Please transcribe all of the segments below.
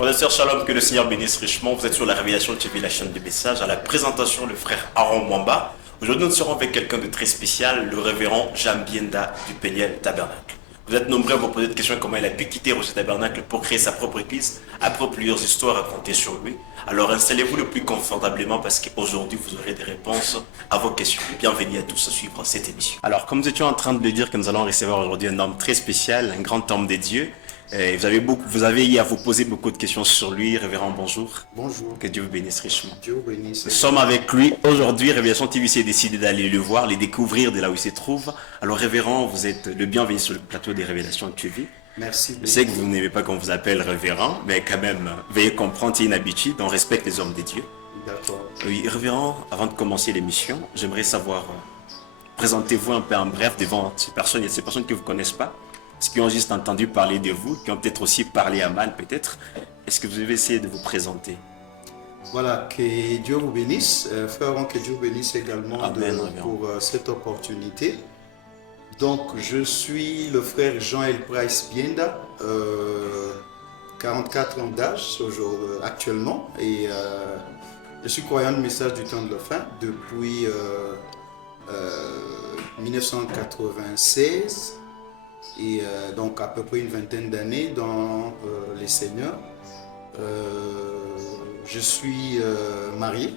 Frères et sœurs, shalom, que le Seigneur bénisse richement. Vous êtes sur la Révélation TV, la chaîne de messages. À la présentation, le frère Aaron Mwamba. Aujourd'hui, nous serons avec quelqu'un de très spécial, le révérend Jean Bienda du Peniel Tabernacle. Vous êtes nombreux à vous poser des questions comment il a pu quitter Rocher Tabernacle pour créer sa propre église, après plusieurs histoires racontées sur lui. Alors installez-vous le plus confortablement parce qu'aujourd'hui, vous aurez des réponses à vos questions. Bienvenue à tous à suivre cette émission. Alors, comme nous étions en train de le dire, que nous allons recevoir aujourd'hui un homme très spécial, un grand homme des dieux. Vous avez eu à vous poser beaucoup de questions sur lui. Révérend, bonjour. Bonjour. Que Dieu vous bénisse richement. Dieu vous bénisse. Nous sommes avec lui aujourd'hui. Révélation TV s'est décidé d'aller le voir, les découvrir de là où il se trouve. Alors, Révérend, vous êtes le bienvenu sur le plateau des Révélations TV. Merci beaucoup. Je sais que vous n'aimez pas qu'on vous appelle Révérend, mais quand même, veuillez comprendre, il y a une habitude, on respecte les hommes de Dieu. D'accord. Oui, Révérend, avant de commencer l'émission, j'aimerais savoir, présentez-vous un peu en bref devant ces personnes. Il y a ces personnes que vous ne connaissez pas, qui ont juste entendu parler de vous, qui ont peut-être aussi parlé à mal, peut-être. Est-ce que vous avez essayé de vous présenter? Voilà, que Dieu vous bénisse. Frère, que Dieu vous bénisse également Amen, pour cette opportunité. Donc, je suis le frère Jean-El Price Bienda, 44 ans d'âge actuellement, et je suis croyant du message du temps de la fin depuis 1996. Et donc à peu près une vingtaine d'années dans les Seigneurs. Je suis marié,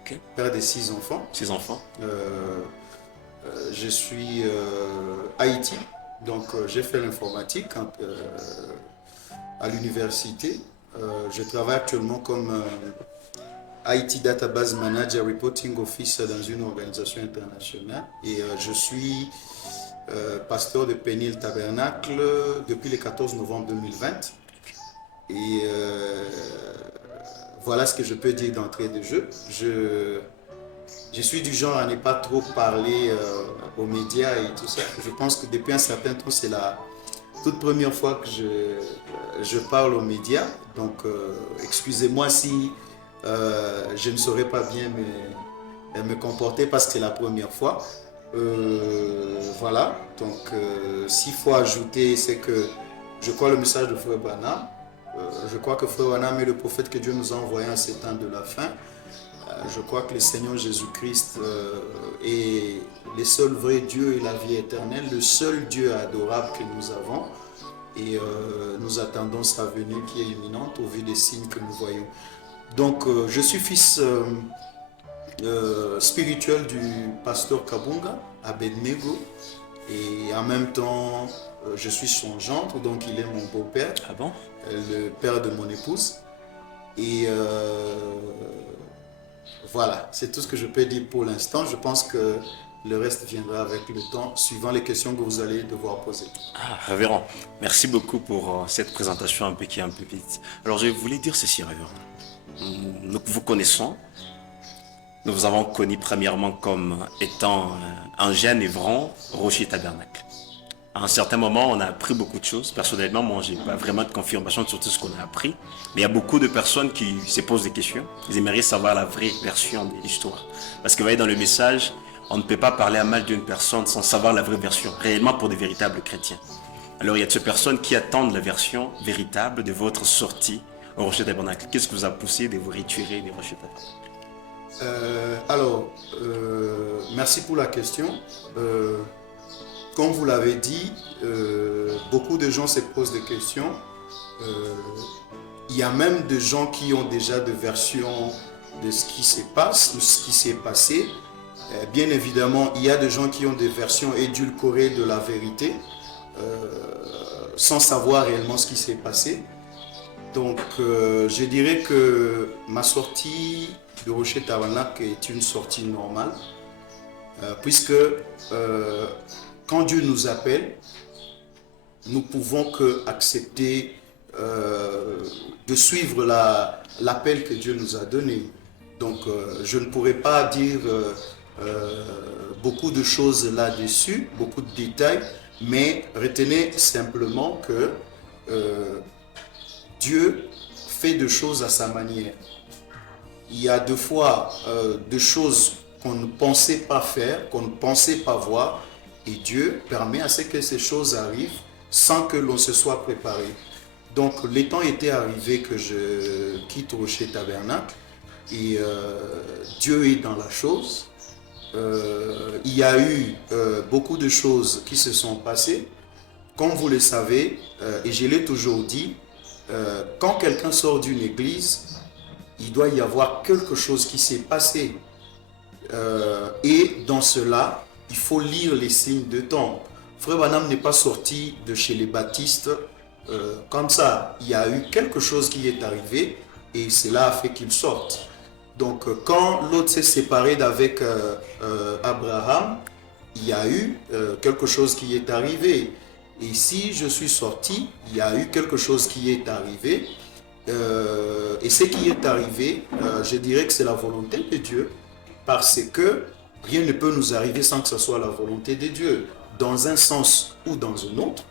Okay. père de 6 enfants. 6 enfants. Je suis Haïti, donc j'ai fait l'informatique à l'université. Je travaille actuellement comme IT Database Manager Reporting Officer dans une organisation internationale. Et je suis pasteur de Peniel Tabernacle depuis le 14 novembre 2020. Et voilà ce que je peux dire d'entrée de jeu. Je suis du genre à ne pas trop parler aux médias et tout ça. Je pense que depuis un certain temps, c'est la toute première fois que je parle aux médias. Donc, excusez-moi si je ne saurais pas bien me comporter parce que c'est la première fois. Voilà, donc s'il faut ajouter, c'est que je crois le message de Frère Branham. Je crois que Frère Branham est le prophète que Dieu nous a envoyé en ces temps de la fin. Je crois que le Seigneur Jésus-Christ est le seul vrai Dieu et la vie éternelle, le seul Dieu adorable que nous avons. Et nous attendons sa venue qui est imminente au vu des signes que nous voyons. Donc je suis fils spirituel du pasteur Kabunga à Bednego, et en même temps je suis son gendre, donc il est mon beau-père. Ah bon? Le père de mon épouse. Et voilà, c'est tout ce que je peux dire pour l'instant. Je pense que le reste viendra avec le temps, suivant les questions que vous allez devoir poser. Ah, Révérend, merci beaucoup pour cette présentation un peu qui est un peu vite. Alors, je voulais dire ceci, Révérend. Nous vous connaissons. Nous vous avons connu premièrement comme étant un jeune ivron Rocher Tabernacle. À un certain moment, on a appris beaucoup de choses. Personnellement, moi, je n'ai pas vraiment de confirmation sur tout ce qu'on a appris. Mais il y a beaucoup de personnes qui se posent des questions. Ils aimeraient savoir la vraie version de l'histoire. Parce que, vous voyez, dans le message, on ne peut pas parler à mal d'une personne sans savoir la vraie version, réellement pour des véritables chrétiens. Alors, il y a de ces personnes qui attendent la version véritable de votre sortie au Rocher Tabernacle. Qu'est-ce qui vous a poussé de vous retirer des Rocher Tabernacle? Merci pour la question. Comme vous l'avez dit, beaucoup de gens se posent des questions. Il y a même des gens qui ont déjà des versions de ce qui se passe, de ce qui s'est passé. Bien évidemment, il y a des gens qui ont des versions édulcorées de la vérité, sans savoir réellement ce qui s'est passé. Donc, je dirais que ma sortie de Rocher Tabernacle est une sortie normale, puisque quand Dieu nous appelle, nous pouvons que accepter de suivre l'appel que Dieu nous a donné. Donc, je ne pourrais pas dire beaucoup de choses là-dessus, beaucoup de détails, mais retenez simplement que Dieu fait des choses à sa manière. Il y a deux fois des choses qu'on ne pensait pas faire, qu'on ne pensait pas voir, et Dieu permet à ce que ces choses arrivent sans que l'on se soit préparé. Donc, les temps étaient arrivés que je quitte Rocher Tabernacle et Dieu est dans la chose. Il y a eu beaucoup de choses qui se sont passées. Comme vous le savez, et je l'ai toujours dit, quand quelqu'un sort d'une église, il doit y avoir quelque chose qui s'est passé. Et dans cela, il faut lire les signes de temps. Frère Branham n'est pas sorti de chez les baptistes comme ça. Il y a eu quelque chose qui est arrivé et cela a fait qu'il sorte. Donc quand l'autre s'est séparé d'avec Abraham, il y a eu quelque chose qui est arrivé. Et si je suis sorti, il y a eu quelque chose qui est arrivé. Et ce qui est arrivé, je dirais que c'est la volonté de Dieu, parce que rien ne peut nous arriver sans que ce soit la volonté de Dieu, dans un sens ou dans un autre,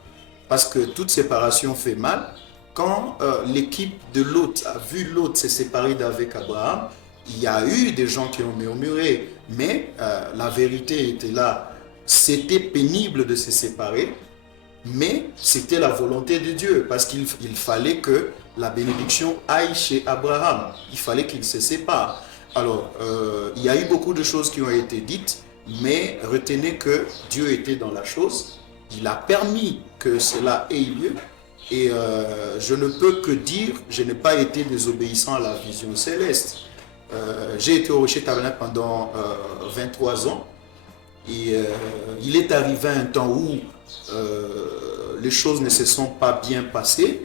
parce que toute séparation fait mal. Quand l'équipe de Lot a vu Lot se séparer d'avec Abraham, il y a eu des gens qui ont murmuré, mais la vérité était là. C'était pénible de se séparer, mais c'était la volonté de Dieu, parce qu'il fallait que la bénédiction aille chez Abraham. Il fallait qu'il se sépare. Alors, il y a eu beaucoup de choses qui ont été dites, mais retenez que Dieu était dans la chose. Il a permis que cela ait lieu. Et je ne peux que dire, je n'ai pas été désobéissant à la vision céleste. J'ai été au Rocher Tabernacle pendant 23 ans. Et il est arrivé un temps où les choses ne se sont pas bien passées.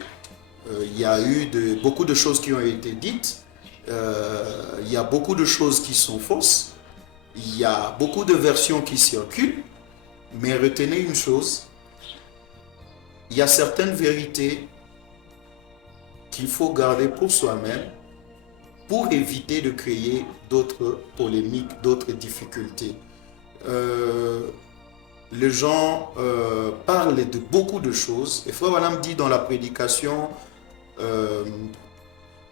Il y a eu beaucoup de choses qui ont été dites. Il y a beaucoup de choses qui sont fausses. Il y a beaucoup de versions qui circulent. Mais retenez une chose. Il y a certaines vérités qu'il faut garder pour soi-même pour éviter de créer d'autres polémiques, d'autres difficultés. Les gens parlent de beaucoup de choses. Et Frère Branham dit dans la prédication,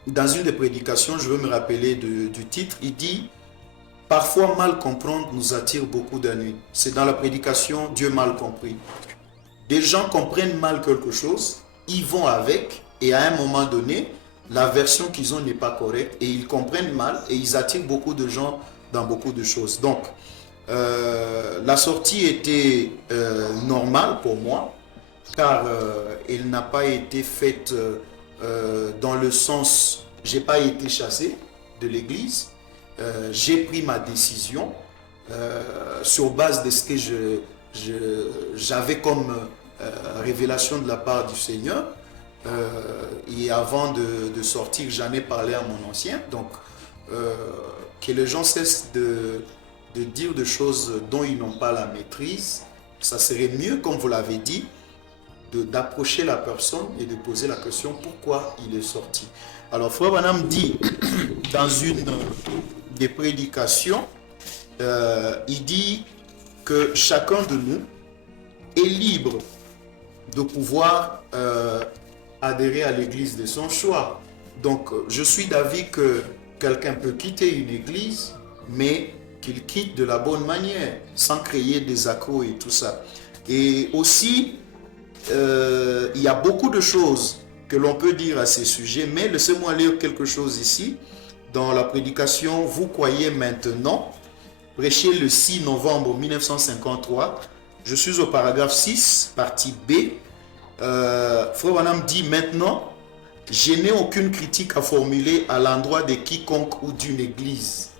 dans une des prédications, je veux me rappeler du titre, il dit « Parfois mal comprendre nous attire beaucoup d'ennuis ». C'est dans la prédication « Dieu mal compris ». Des gens comprennent mal quelque chose, ils vont avec, et à un moment donné, la version qu'ils ont n'est pas correcte, et ils comprennent mal, et ils attirent beaucoup de gens dans beaucoup de choses. Donc, la sortie était normale pour moi, car elle n'a pas été faite dans le sens, j'ai pas été chassé de l'église, j'ai pris ma décision sur base de ce que j'avais comme révélation de la part du Seigneur. Et avant de sortir, j'en ai parlé à mon ancien. Donc, que les gens cessent de dire des choses dont ils n'ont pas la maîtrise. Ça serait mieux, comme vous l'avez dit, d'approcher la personne et de poser la question pourquoi il est sorti. Alors, Frère Branham dit dans une des prédications, il dit que chacun de nous est libre de pouvoir adhérer à l'église de son choix. Donc, je suis d'avis que quelqu'un peut quitter une église, mais qu'il quitte de la bonne manière, sans créer des accros et tout ça. Et aussi, il y a beaucoup de choses que l'on peut dire à ces sujets, mais laissez-moi lire quelque chose ici. Dans la prédication « Vous croyez maintenant », prêché le 6 novembre 1953, je suis au paragraphe 6, partie B. Frère Branham dit « Maintenant, je n'ai aucune critique à formuler à l'endroit de quiconque ou d'une église. »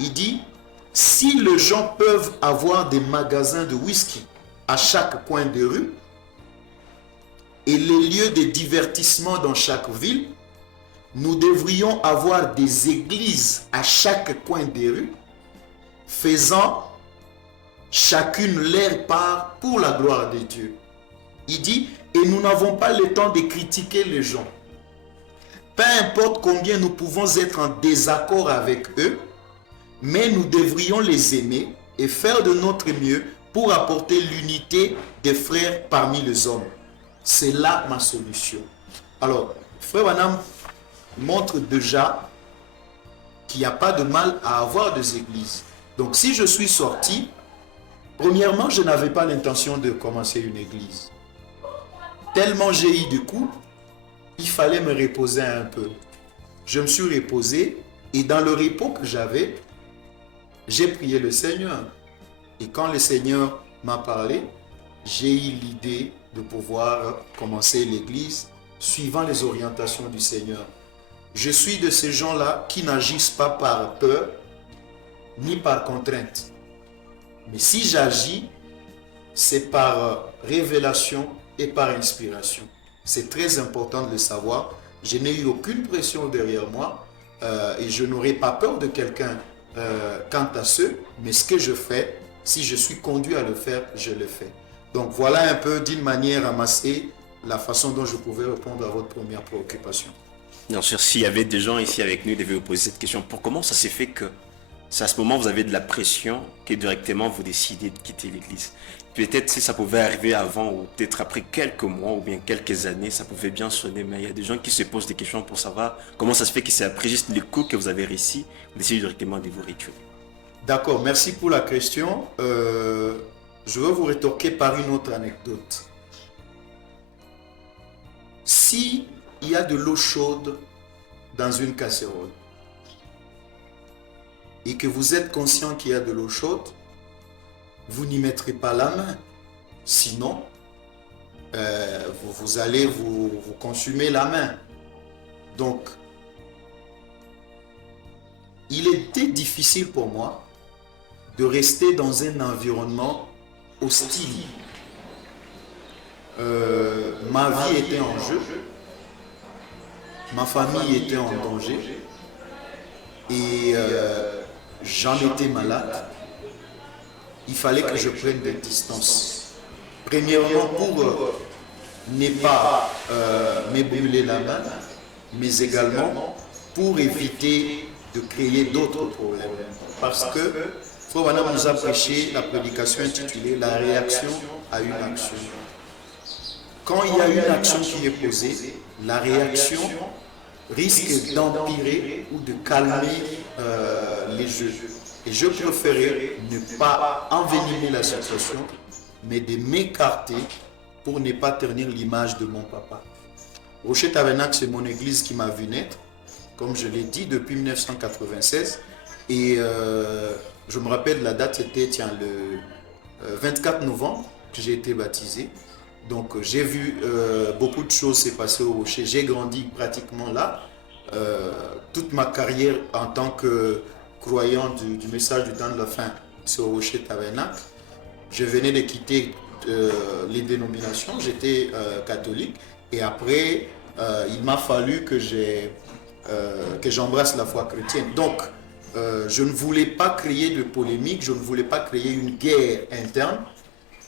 Il dit « Si les gens peuvent avoir des magasins de whisky à chaque coin de rue et les lieux de divertissement dans chaque ville, nous devrions avoir des églises à chaque coin des rues, faisant chacune leur part pour la gloire de Dieu. » Il dit, et nous n'avons pas le temps de critiquer les gens. Peu importe combien nous pouvons être en désaccord avec eux, mais nous devrions les aimer et faire de notre mieux pour apporter l'unité des frères parmi les hommes. C'est là ma solution. Alors, Frère Branham montre déjà qu'il n'y a pas de mal à avoir des églises. Donc, si je suis sorti, premièrement, je n'avais pas l'intention de commencer une église. Tellement j'ai eu de coups, il fallait me reposer un peu. Je me suis reposé et dans le repos que j'avais, j'ai prié le Seigneur. Et quand le Seigneur m'a parlé, j'ai eu l'idée de pouvoir commencer l'église suivant les orientations du Seigneur. Je suis de ces gens-là qui n'agissent pas par peur ni par contrainte. Mais si j'agis, c'est par révélation et par inspiration. C'est très important de le savoir. Je n'ai eu aucune pression derrière moi et je n'aurai pas peur de quelqu'un quant à ce, mais ce que je fais, si je suis conduit à le faire, je le fais. Donc voilà un peu d'une manière amassée la façon dont je pouvais répondre à votre première préoccupation. Bien sûr, s'il y avait des gens ici avec nous, ils devaient vous poser cette question. Pour comment ça s'est fait que c'est à ce moment vous avez de la pression que directement vous décidez de quitter l'église? Peut-être si ça pouvait arriver avant ou peut-être après quelques mois ou bien quelques années, ça pouvait bien sonner, mais il y a des gens qui se posent des questions pour savoir comment ça se fait que c'est après juste les coups que vous avez réussi, vous décidez directement de vous reculer. D'accord, merci pour la question. Je vais vous rétorquer par une autre anecdote. Si il y a de l'eau chaude dans une casserole et que vous êtes conscient qu'il y a de l'eau chaude, vous n'y mettrez pas la main. Sinon, vous allez vous consumer la main. Donc, il était difficile pour moi de rester dans un environnement hostile. Ma vie était en jeu, ma famille était en danger et j'en étais malade. Il fallait que je prenne des distances. Premièrement pour ne pas me brûler la main, mais également pour éviter de créer d'autres problèmes. Parce que Frère Branham nous a prêché la prédication intitulée « La réaction à une action ». Quand il y a une action qui est posée, la réaction risque d'empirer ou de calmer les jeux. Et je préférais ne pas envenimer la situation, mais de m'écarter pour ne pas ternir l'image de mon papa. Rocher Tabernacle, c'est mon église qui m'a vu naître, comme je l'ai dit, depuis 1996. Et je me rappelle la date, c'était le 24 novembre que j'ai été baptisé. Donc j'ai vu beaucoup de choses se passer au Rocher. J'ai grandi pratiquement là. Toute ma carrière en tant que croyant du message du temps de la fin, c'est au Rocher Tabernacle. Je venais de quitter les dénominations, j'étais catholique. Et après, il m'a fallu que j'embrasse la foi chrétienne. Donc, je ne voulais pas créer de polémique, je ne voulais pas créer une guerre interne.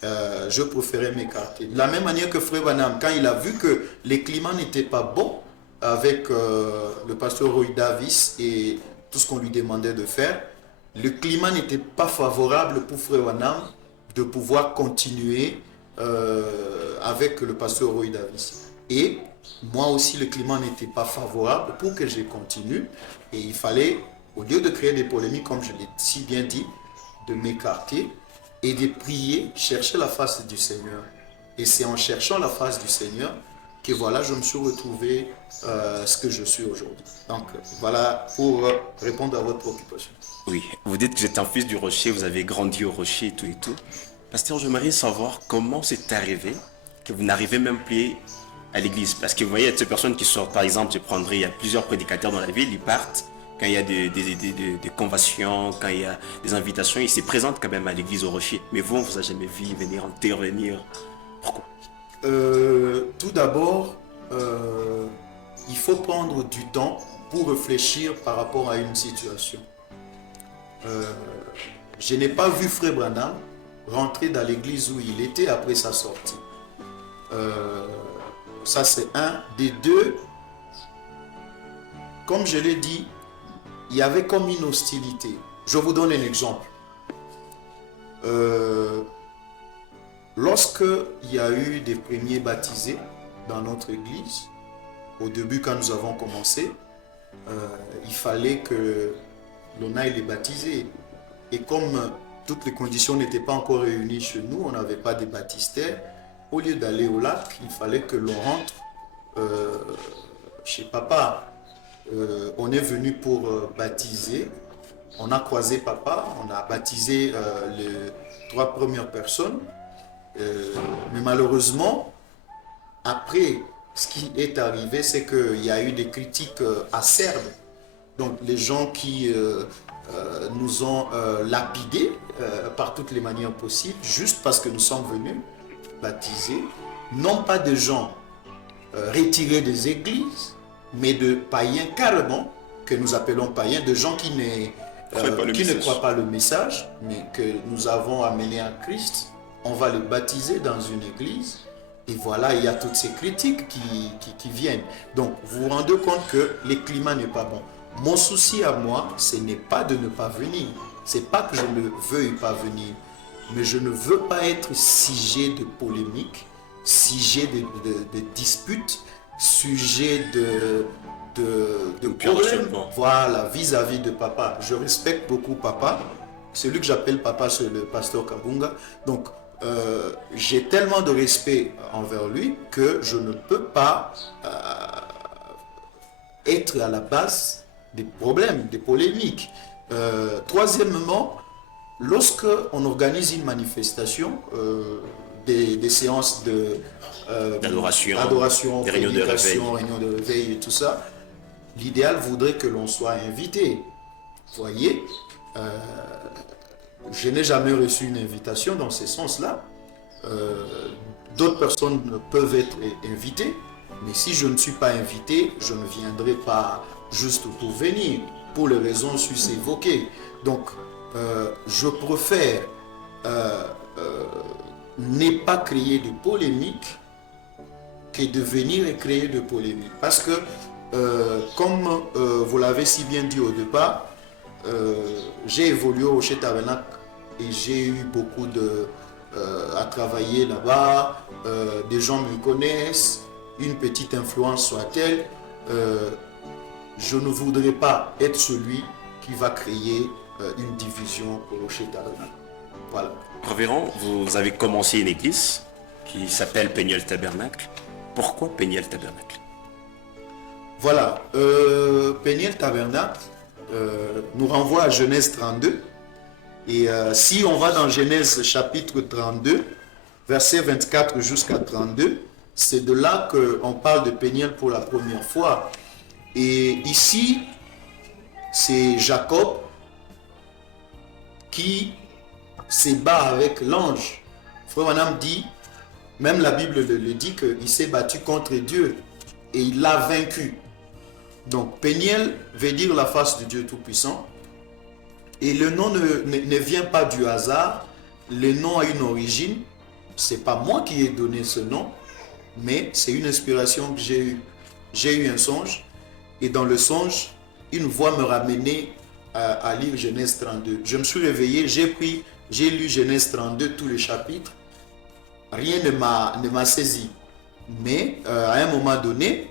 Je préférais m'écarter. De la même manière que Frère Branham, quand il a vu que les climats n'étaient pas bons avec le pasteur Roy Davis et tout ce qu'on lui demandait de faire, le climat n'était pas favorable pour Frère Branham de pouvoir continuer avec le pasteur Roy Davis. Et moi aussi, le climat n'était pas favorable pour que je continue. Et il fallait, au lieu de créer des polémiques, comme je l'ai si bien dit, de m'écarter et de prier, chercher la face du Seigneur. Et c'est en cherchant la face du Seigneur que voilà, je me suis retrouvé ce que je suis aujourd'hui. Donc voilà pour répondre à votre préoccupation. Oui, vous dites que vous êtes un fils du Rocher, vous avez grandi au Rocher et tout et tout. Pasteur, j'aimerais savoir comment c'est arrivé que vous n'arrivez même plus à l'église. Parce que vous voyez, il y a ces personnes qui sortent, par exemple, il y a plusieurs prédicateurs dans la ville, ils partent. Quand il y a des conventions, quand il y a des invitations, ils se présentent quand même à l'église au Rocher. Mais vous, on ne vous a jamais vu venir intervenir. Pourquoi? Tout d'abord, il faut prendre du temps pour réfléchir par rapport à une situation. Je n'ai pas vu Frère Branham rentrer dans l'église où il était après sa sortie. Ça, c'est un. Des deux, comme je l'ai dit, il y avait comme une hostilité. Je vous donne un exemple. Lorsque il y a eu des premiers baptisés dans notre église, au début quand nous avons commencé, il fallait que l'on aille les baptiser. Et comme toutes les conditions n'étaient pas encore réunies chez nous, on n'avait pas de baptistère, au lieu d'aller au lac, il fallait que l'on rentre euh, chez papa, on est venu pour baptiser. On a croisé papa, on a baptisé les 3 premières personnes. Mais malheureusement, après, ce qui est arrivé, c'est qu'il y a eu des critiques acerbes. Donc les gens qui nous ont lapidés par toutes les manières possibles, juste parce que nous sommes venus baptiser, non pas de gens retirés des églises, mais de païens carrément, que nous appelons païens, de gens qui ne croient pas le message, mais que nous avons amené à Christ. On va le baptiser dans une église. Et voilà, il y a toutes ces critiques qui viennent. Donc, vous vous rendez compte que le climat n'est pas bon. Mon souci à moi, ce n'est pas de ne pas venir. Ce n'est pas que je ne veuille pas venir. Mais je ne veux pas être sujet de polémiques, sujet de disputes, sujet de problèmes. Voilà, vis-à-vis de papa. Je respecte beaucoup papa. Celui que j'appelle papa, c'est le pasteur Kabunga. Donc, j'ai tellement de respect envers lui que je ne peux pas être à la base des problèmes, des polémiques. Troisièmement, lorsque on organise une manifestation, des séances d'adoration, des réunions de réveil et tout ça, l'idéal voudrait que l'on soit invité. Vous voyez, je n'ai jamais reçu une invitation dans ce sens-là. D'autres personnes peuvent être invitées, mais si je ne suis pas invité, je ne viendrai pas juste pour venir, pour les raisons sus évoquées. Donc, je préfère ne pas créer de polémique que de venir et créer de polémique. Parce que, comme vous l'avez si bien dit au départ, j'ai évolué au Rocher Tabernacle et j'ai eu beaucoup à travailler là-bas. Des gens me connaissent, une petite influence soit-elle. Je ne voudrais pas être celui qui va créer une division au Rocher Tabernacle. Voilà. Révérend, vous avez commencé une église qui s'appelle Péniel Tabernacle. Pourquoi Péniel Tabernacle? Voilà, Péniel Tabernacle nous renvoie à Genèse 32. Et si on va dans Genèse chapitre 32, verset 24 jusqu'à 32, c'est de là qu'on parle de Péniel pour la première fois. Et ici, c'est Jacob qui se bat avec l'ange. Frère Manam dit, même la Bible le dit, qu'il s'est battu contre Dieu et il l'a vaincu. Donc Péniel veut dire la face de Dieu Tout-Puissant. Et le nom ne vient pas du hasard. Le nom a une origine. C'est pas moi qui ai donné ce nom, mais c'est une inspiration que j'ai eue. J'ai eu un songe, et dans le songe, une voix me ramenait à lire Genèse 32. Je me suis réveillé, j'ai lu Genèse 32, tous les chapitres. Rien ne m'a saisi. Mais à un moment donné,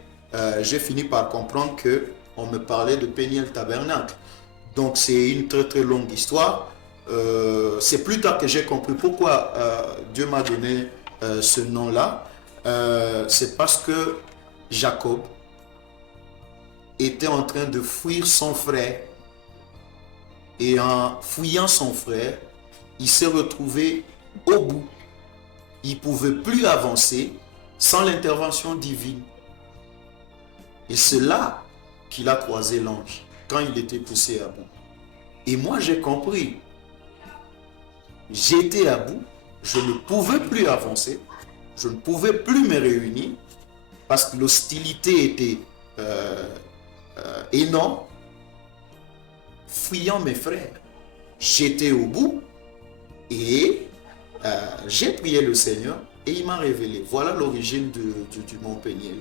j'ai fini par comprendre qu'on me parlait de Péniel Tabernacle. Donc c'est une très très longue histoire. C'est plus tard que j'ai compris pourquoi Dieu m'a donné ce nom-là. C'est parce que Jacob était en train de fuir son frère. Et en fuyant son frère, il s'est retrouvé au bout. Il ne pouvait plus avancer sans l'intervention divine. Et c'est là qu'il a croisé l'ange, quand il était poussé à bout. Et moi j'ai compris. J'étais à bout, je ne pouvais plus avancer, je ne pouvais plus me réunir, parce que l'hostilité était énorme. Fuyant mes frères, j'étais au bout et j'ai prié le Seigneur et il m'a révélé. Voilà l'origine du mont Péniel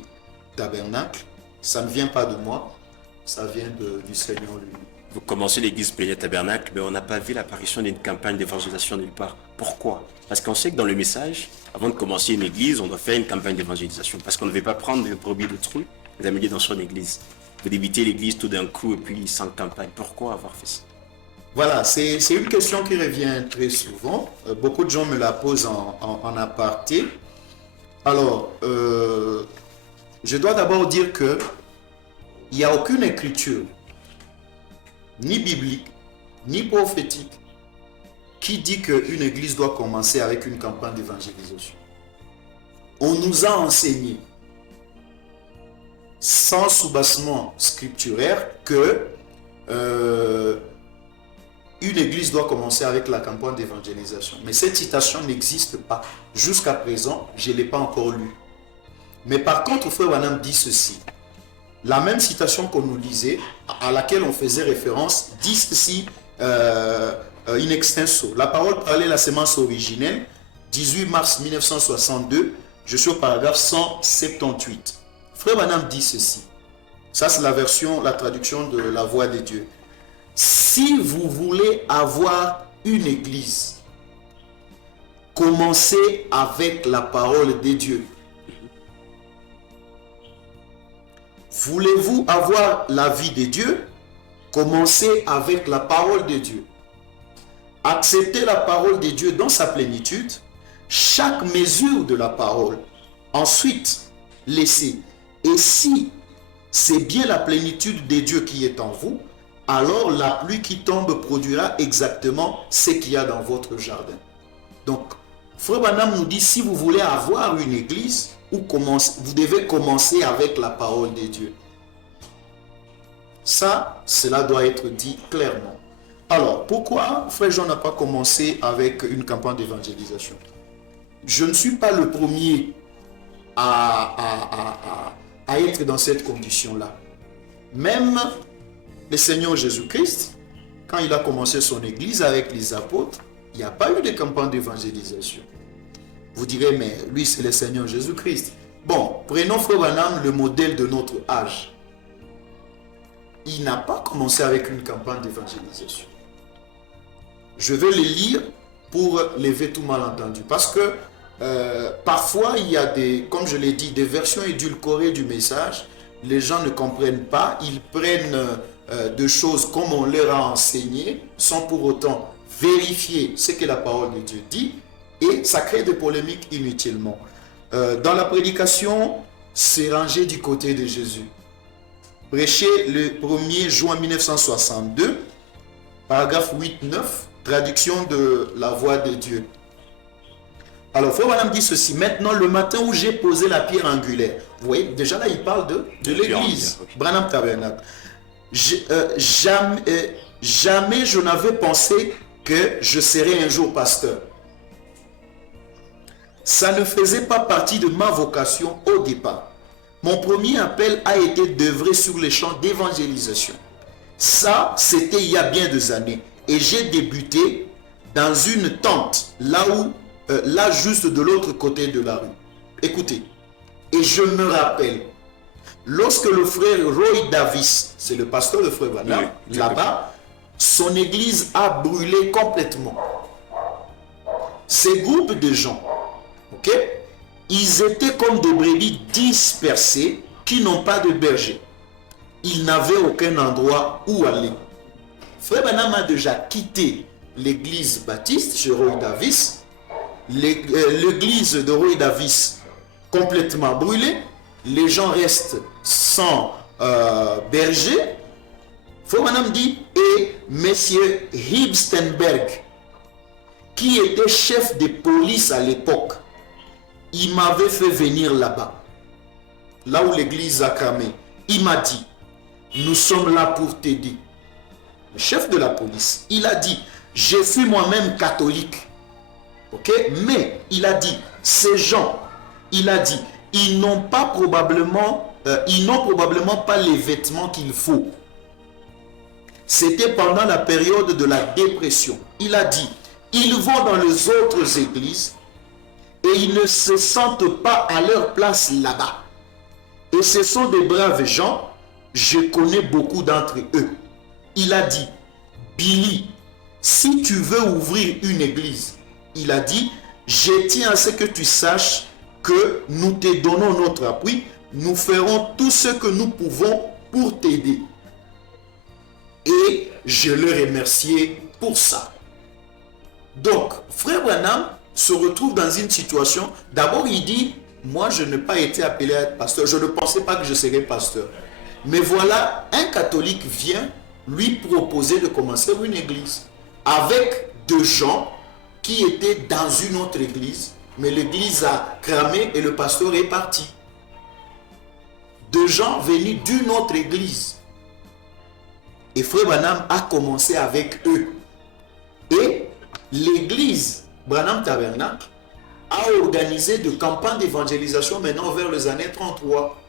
Tabernacle. Ça ne vient pas de moi, ça vient du Seigneur lui. Vous commencez l'église Péniel Tabernacle, mais on n'a pas vu l'apparition d'une campagne d'évangélisation nulle part. Pourquoi? Parce qu'on sait que dans le message, avant de commencer une église, on doit faire une campagne d'évangélisation. Parce qu'on ne veut pas prendre le brebis d'autrui et les amener dans son église. Vous débutez l'église tout d'un coup et puis sans campagne. Pourquoi avoir fait ça? Voilà, c'est une question qui revient très souvent. Beaucoup de gens me la posent en aparté. Alors, je dois d'abord dire que il n'y a aucune écriture, ni biblique, ni prophétique, qui dit qu'une église doit commencer avec une campagne d'évangélisation. On nous a enseigné, sans soubassement scripturaire, que une église doit commencer avec la campagne d'évangélisation. Mais cette citation n'existe pas. Jusqu'à présent, je ne l'ai pas encore lue. Mais par contre, Frère Branham dit ceci. La même citation qu'on nous lisait, à laquelle on faisait référence, dit ceci in extenso. La parole parlait la sémence originelle, 18 mars 1962, je suis au paragraphe 178. Frère Branham dit ceci. Ça, c'est la version, la traduction de la voix de Dieu. Si vous voulez avoir une église, commencez avec la parole de Dieu. Voulez-vous avoir la vie de Dieu? Commencez avec la parole de Dieu. Acceptez la parole de Dieu dans sa plénitude, chaque mesure de la parole. Ensuite, laissez. Et si c'est bien la plénitude de Dieu qui est en vous, alors la pluie qui tombe produira exactement ce qu'il y a dans votre jardin. Donc, Frère Branham nous dit, si vous voulez avoir une église, vous devez commencer avec la parole de Dieu. Ça, cela doit être dit clairement. Alors, pourquoi Frère Jean n'a pas commencé avec une campagne d'évangélisation? Je ne suis pas le premier à être dans cette condition-là. Même le Seigneur Jésus-Christ, quand il a commencé son église avec les apôtres, il n'y a pas eu de campagne d'évangélisation. Vous direz, mais lui, c'est le Seigneur Jésus-Christ. Bon, prenons Frère Branham, le modèle de notre âge. Il n'a pas commencé avec une campagne d'évangélisation. Je vais le lire pour lever tout malentendu. Parce que parfois, il y a des, comme je l'ai dit, des versions édulcorées du message. Les gens ne comprennent pas. Ils prennent de choses comme on leur a enseigné, sans pour autant vérifier ce que la parole de Dieu dit. Et ça crée des polémiques inutilement. Dans la prédication, c'est rangé du côté de Jésus. Prêché le 1er juin 1962, paragraphe 8-9, traduction de la voix de Dieu. Alors, Frère Branham dit ceci. Maintenant, le matin où j'ai posé la pierre angulaire, vous voyez, déjà là, il parle de l'église, Branham Tabernacle. Jamais je n'avais pensé que je serais un jour pasteur. Ça ne faisait pas partie de ma vocation au départ. Mon premier appel a été d'œuvrer sur les champs d'évangélisation. Ça, c'était il y a bien des années. Et j'ai débuté dans une tente, là juste de l'autre côté de la rue. Écoutez, et je me rappelle, lorsque le frère Roy Davis, c'est le pasteur de Frère Branham, oui, là-bas, son église a brûlé complètement. Ces groupes de gens, ok, ils étaient comme des brebis dispersées qui n'ont pas de berger. Ils n'avaient aucun endroit où aller. Frère Branham a déjà quitté l'église baptiste chez Roy Davis, l'église de Roy Davis complètement brûlée, les gens restent sans berger. Frère Branham dit, et monsieur Hibstenberg, qui était chef de police à l'époque, il m'avait fait venir là-bas, là où l'église a cramé. Il m'a dit, nous sommes là pour t'aider. Le chef de la police, il a dit, je suis moi-même catholique. Ok? Mais il a dit, ces gens, il a dit, ils n'ont probablement pas les vêtements qu'il faut. C'était pendant la période de la dépression. Il a dit, ils vont dans les autres églises et ils ne se sentent pas à leur place là-bas. Et ce sont des braves gens, je connais beaucoup d'entre eux. Il a dit, Billy, si tu veux ouvrir une église, il a dit, je tiens à ce que tu saches que nous te donnons notre appui, nous ferons tout ce que nous pouvons pour t'aider. Et je le remerciais pour ça. Donc, Frère Branham se retrouve dans une situation, d'abord il dit, moi, je n'ai pas été appelé à être pasteur. Je ne pensais pas que je serais pasteur. Mais voilà, un catholique vient lui proposer de commencer une église avec deux gens qui étaient dans une autre église, mais l'église a cramé et le pasteur est parti. Deux gens venus d'une autre église. Et Frère Branham a commencé avec eux. Et l'église Branham Tabernacle a organisé de campagnes d'évangélisation maintenant vers les années 33.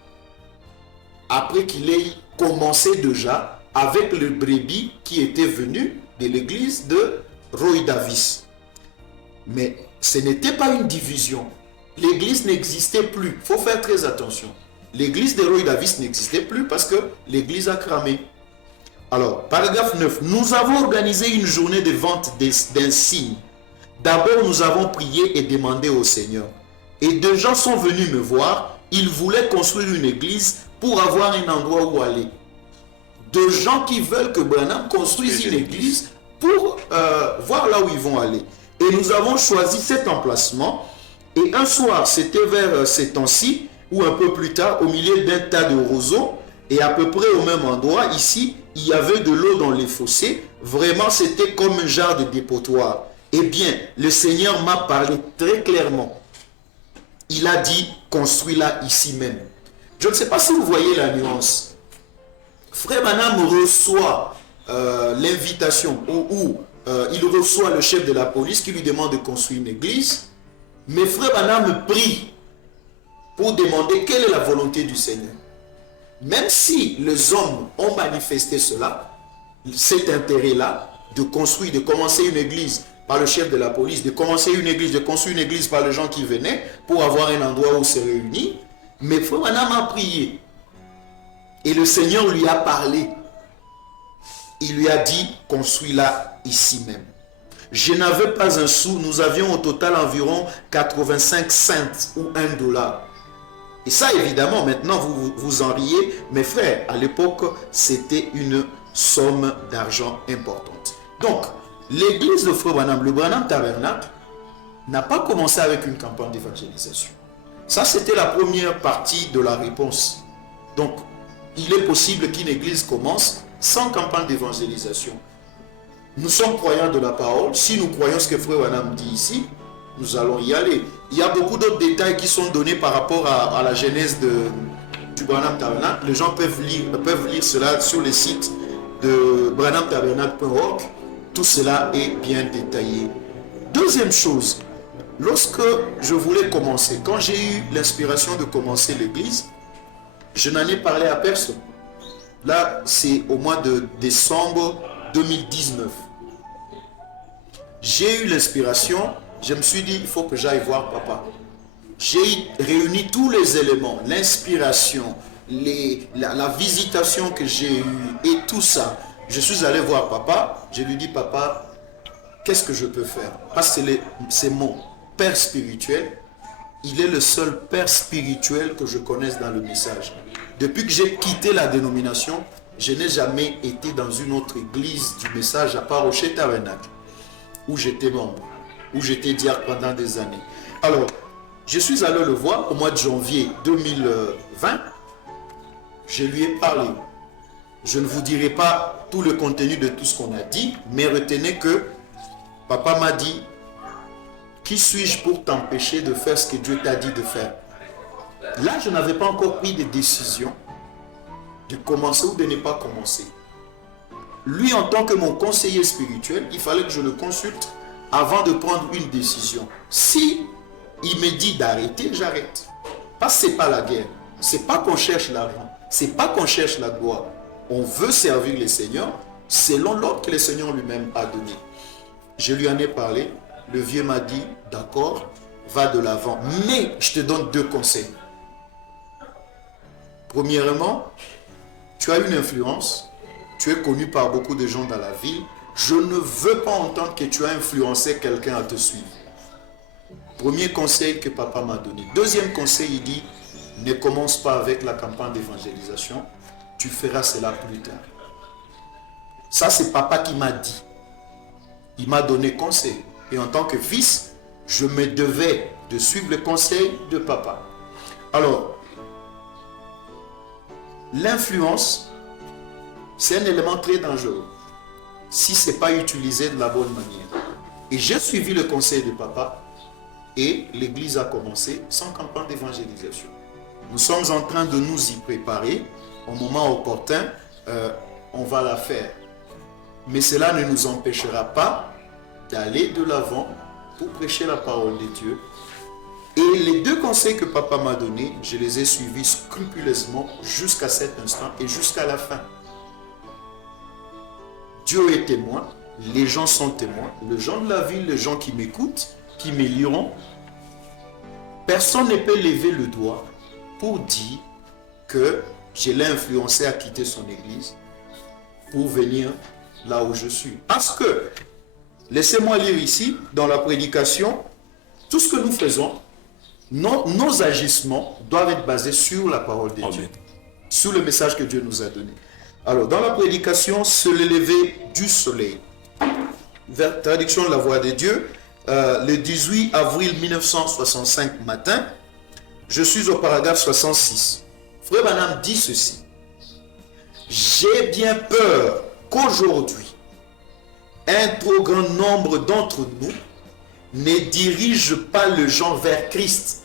Après qu'il ait commencé déjà avec le brebis qui était venu de l'église de Roy Davis. Mais ce n'était pas une division. L'église n'existait plus. Il faut faire très attention. L'église de Roy Davis n'existait plus parce que l'église a cramé. Alors, paragraphe 9. Nous avons organisé une journée de vente d'un signe. D'abord, nous avons prié et demandé au Seigneur. Et deux gens sont venus me voir. Ils voulaient construire une église pour avoir un endroit où aller. Deux gens qui veulent que Branham construise une église pour voir là où ils vont aller. Et nous avons choisi cet emplacement. Et un soir, c'était vers ces temps-ci, ou un peu plus tard, au milieu d'un tas de roseaux, et à peu près au même endroit, ici, il y avait de l'eau dans les fossés. Vraiment, c'était comme un genre de dépotoir. Eh bien, le Seigneur m'a parlé très clairement. Il a dit, construis-la ici même. Je ne sais pas si vous voyez la nuance. Frère Branham reçoit l'invitation où il reçoit le chef de la police qui lui demande de construire une église. Mais Frère Branham prie pour demander quelle est la volonté du Seigneur. Même si les hommes ont manifesté cela, cet intérêt-là, de construire, de commencer une église par le chef de la police, de commencer une église, de construire une église par les gens qui venaient pour avoir un endroit où se réunir, mais Frère Branham a prié. Et le Seigneur lui a parlé. Il lui a dit, construis-la ici même. Je n'avais pas un sou, nous avions au total environ 85 cents ou $1. Et ça, évidemment, maintenant, vous en riez. Mes frères, à l'époque, c'était une somme d'argent importante. Donc, l'église de Frère Branham, le Branham Tabernacle, n'a pas commencé avec une campagne d'évangélisation. Ça, c'était la première partie de la réponse. Donc, il est possible qu'une église commence sans campagne d'évangélisation. Nous sommes croyants de la parole. Si nous croyons ce que Frère Branham dit ici, nous allons y aller. Il y a beaucoup d'autres détails qui sont donnés par rapport à la genèse du Branham Tabernacle. Les gens peuvent lire cela sur le site de branhamtabernacle.org. Tout cela est bien détaillé. Deuxième chose, lorsque je voulais commencer, quand j'ai eu l'inspiration de commencer l'église, je n'en ai parlé à personne. Là, c'est au mois de décembre 2019. J'ai eu l'inspiration, je me suis dit, il faut que j'aille voir papa. J'ai réuni tous les éléments, l'inspiration, la visitation que j'ai eue et tout ça. Je suis allé voir papa, je lui dis, papa, qu'est-ce que je peux faire? Parce que c'est mon père spirituel. Il est le seul père spirituel que je connaisse dans le message. Depuis que j'ai quitté la dénomination, je n'ai jamais été dans une autre église du message à part au Chez Tabernacle, où j'étais membre, où j'étais diacre pendant des années. Alors, je suis allé le voir au mois de janvier 2020. Je lui ai parlé. Je ne vous dirai pas tout le contenu de tout ce qu'on a dit, mais retenez que papa m'a dit, qui suis-je pour t'empêcher de faire ce que Dieu t'a dit de faire? Là, je n'avais pas encore pris de décision de commencer ou de ne pas commencer. Lui, en tant que mon conseiller spirituel, il fallait que je le consulte avant de prendre une décision. Si il me dit d'arrêter, j'arrête. Parce que ce n'est pas la guerre. Ce n'est pas qu'on cherche l'argent. Ce n'est pas qu'on cherche la gloire. On veut servir le Seigneur selon l'ordre que le Seigneur lui-même a donné. Je lui en ai parlé. Le vieux m'a dit, d'accord, va de l'avant. Mais je te donne deux conseils. Premièrement, tu as une influence. Tu es connu par beaucoup de gens dans la ville. Je ne veux pas entendre que tu as influencé quelqu'un à te suivre. Premier conseil que papa m'a donné. Deuxième conseil, il dit, ne commence pas avec la campagne d'évangélisation. Tu feras cela plus tard. Ça, c'est papa qui m'a dit. Il m'a donné conseil. Et en tant que fils, je me devais de suivre le conseil de papa. Alors, l'influence, c'est un élément très dangereux si ce n'est pas utilisé de la bonne manière. Et j'ai suivi le conseil de papa et l'église a commencé sans campagne d'évangélisation. Nous sommes en train de nous y préparer. Au moment opportun, on va la faire. Mais cela ne nous empêchera pas d'aller de l'avant pour prêcher la parole de Dieu. Et les deux conseils que papa m'a donnés, je les ai suivis scrupuleusement jusqu'à cet instant et jusqu'à la fin. Dieu est témoin, les gens sont témoins, les gens de la ville, les gens qui m'écoutent, qui me liront. Personne ne peut lever le doigt pour dire que je l'ai influencé à quitter son église pour venir là où je suis. Parce que, laissez-moi lire ici, dans la prédication, tout ce que nous faisons, nos agissements doivent être basés sur la parole de Dieu, sur le message que Dieu nous a donné. Alors, dans la prédication, c'est le lever du soleil. Traduction de la voix de Dieu, le 18 avril 1965 matin, je suis au paragraphe 66. Frère Branham dit ceci. J'ai bien peur qu'aujourd'hui, un trop grand nombre d'entre nous ne dirige pas les gens vers Christ.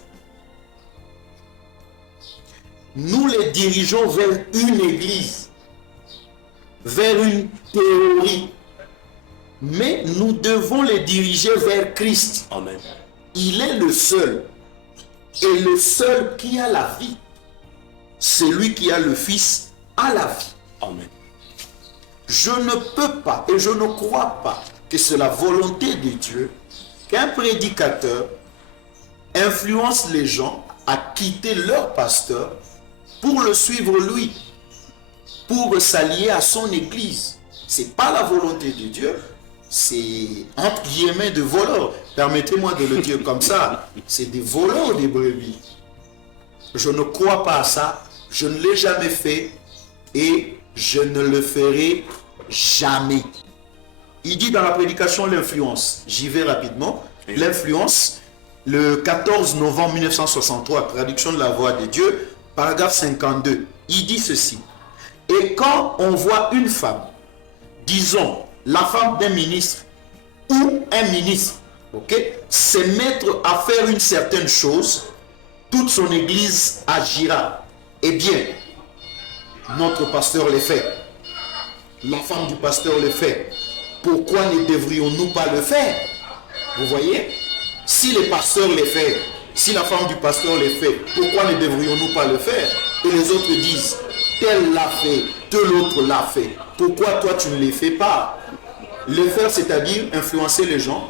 Nous les dirigeons vers une église, vers une théorie. Mais nous devons les diriger vers Christ. Amen. Il est le seul. Et le seul qui a la vie. Celui qui a le Fils a la vie. Amen. Je ne peux pas et je ne crois pas que c'est la volonté de Dieu qu'un prédicateur influence les gens à quitter leur pasteur pour le suivre lui, pour s'allier à son église. Ce n'est pas la volonté de Dieu, c'est entre guillemets de voleurs. Permettez-moi de le dire comme ça, c'est des voleurs des brebis. Je ne crois pas à ça, je ne l'ai jamais fait et je ne le ferai jamais. Il dit dans la prédication l'influence, j'y vais rapidement, l'influence, le 14 novembre 1963, traduction de la voix de Dieu, paragraphe 52, il dit ceci. Et quand on voit une femme, disons la femme d'un ministre ou un ministre, se mettre à faire une certaine chose, toute son église agira. Eh bien, notre pasteur le fait. La femme du pasteur le fait. Pourquoi ne devrions-nous pas le faire? Vous voyez? Si le pasteur le fait, si la femme du pasteur le fait, pourquoi ne devrions-nous pas le faire? Et les autres disent, tel l'a fait, tel autre l'a fait. Pourquoi toi tu ne le fais pas? Le faire, c'est-à-dire influencer les gens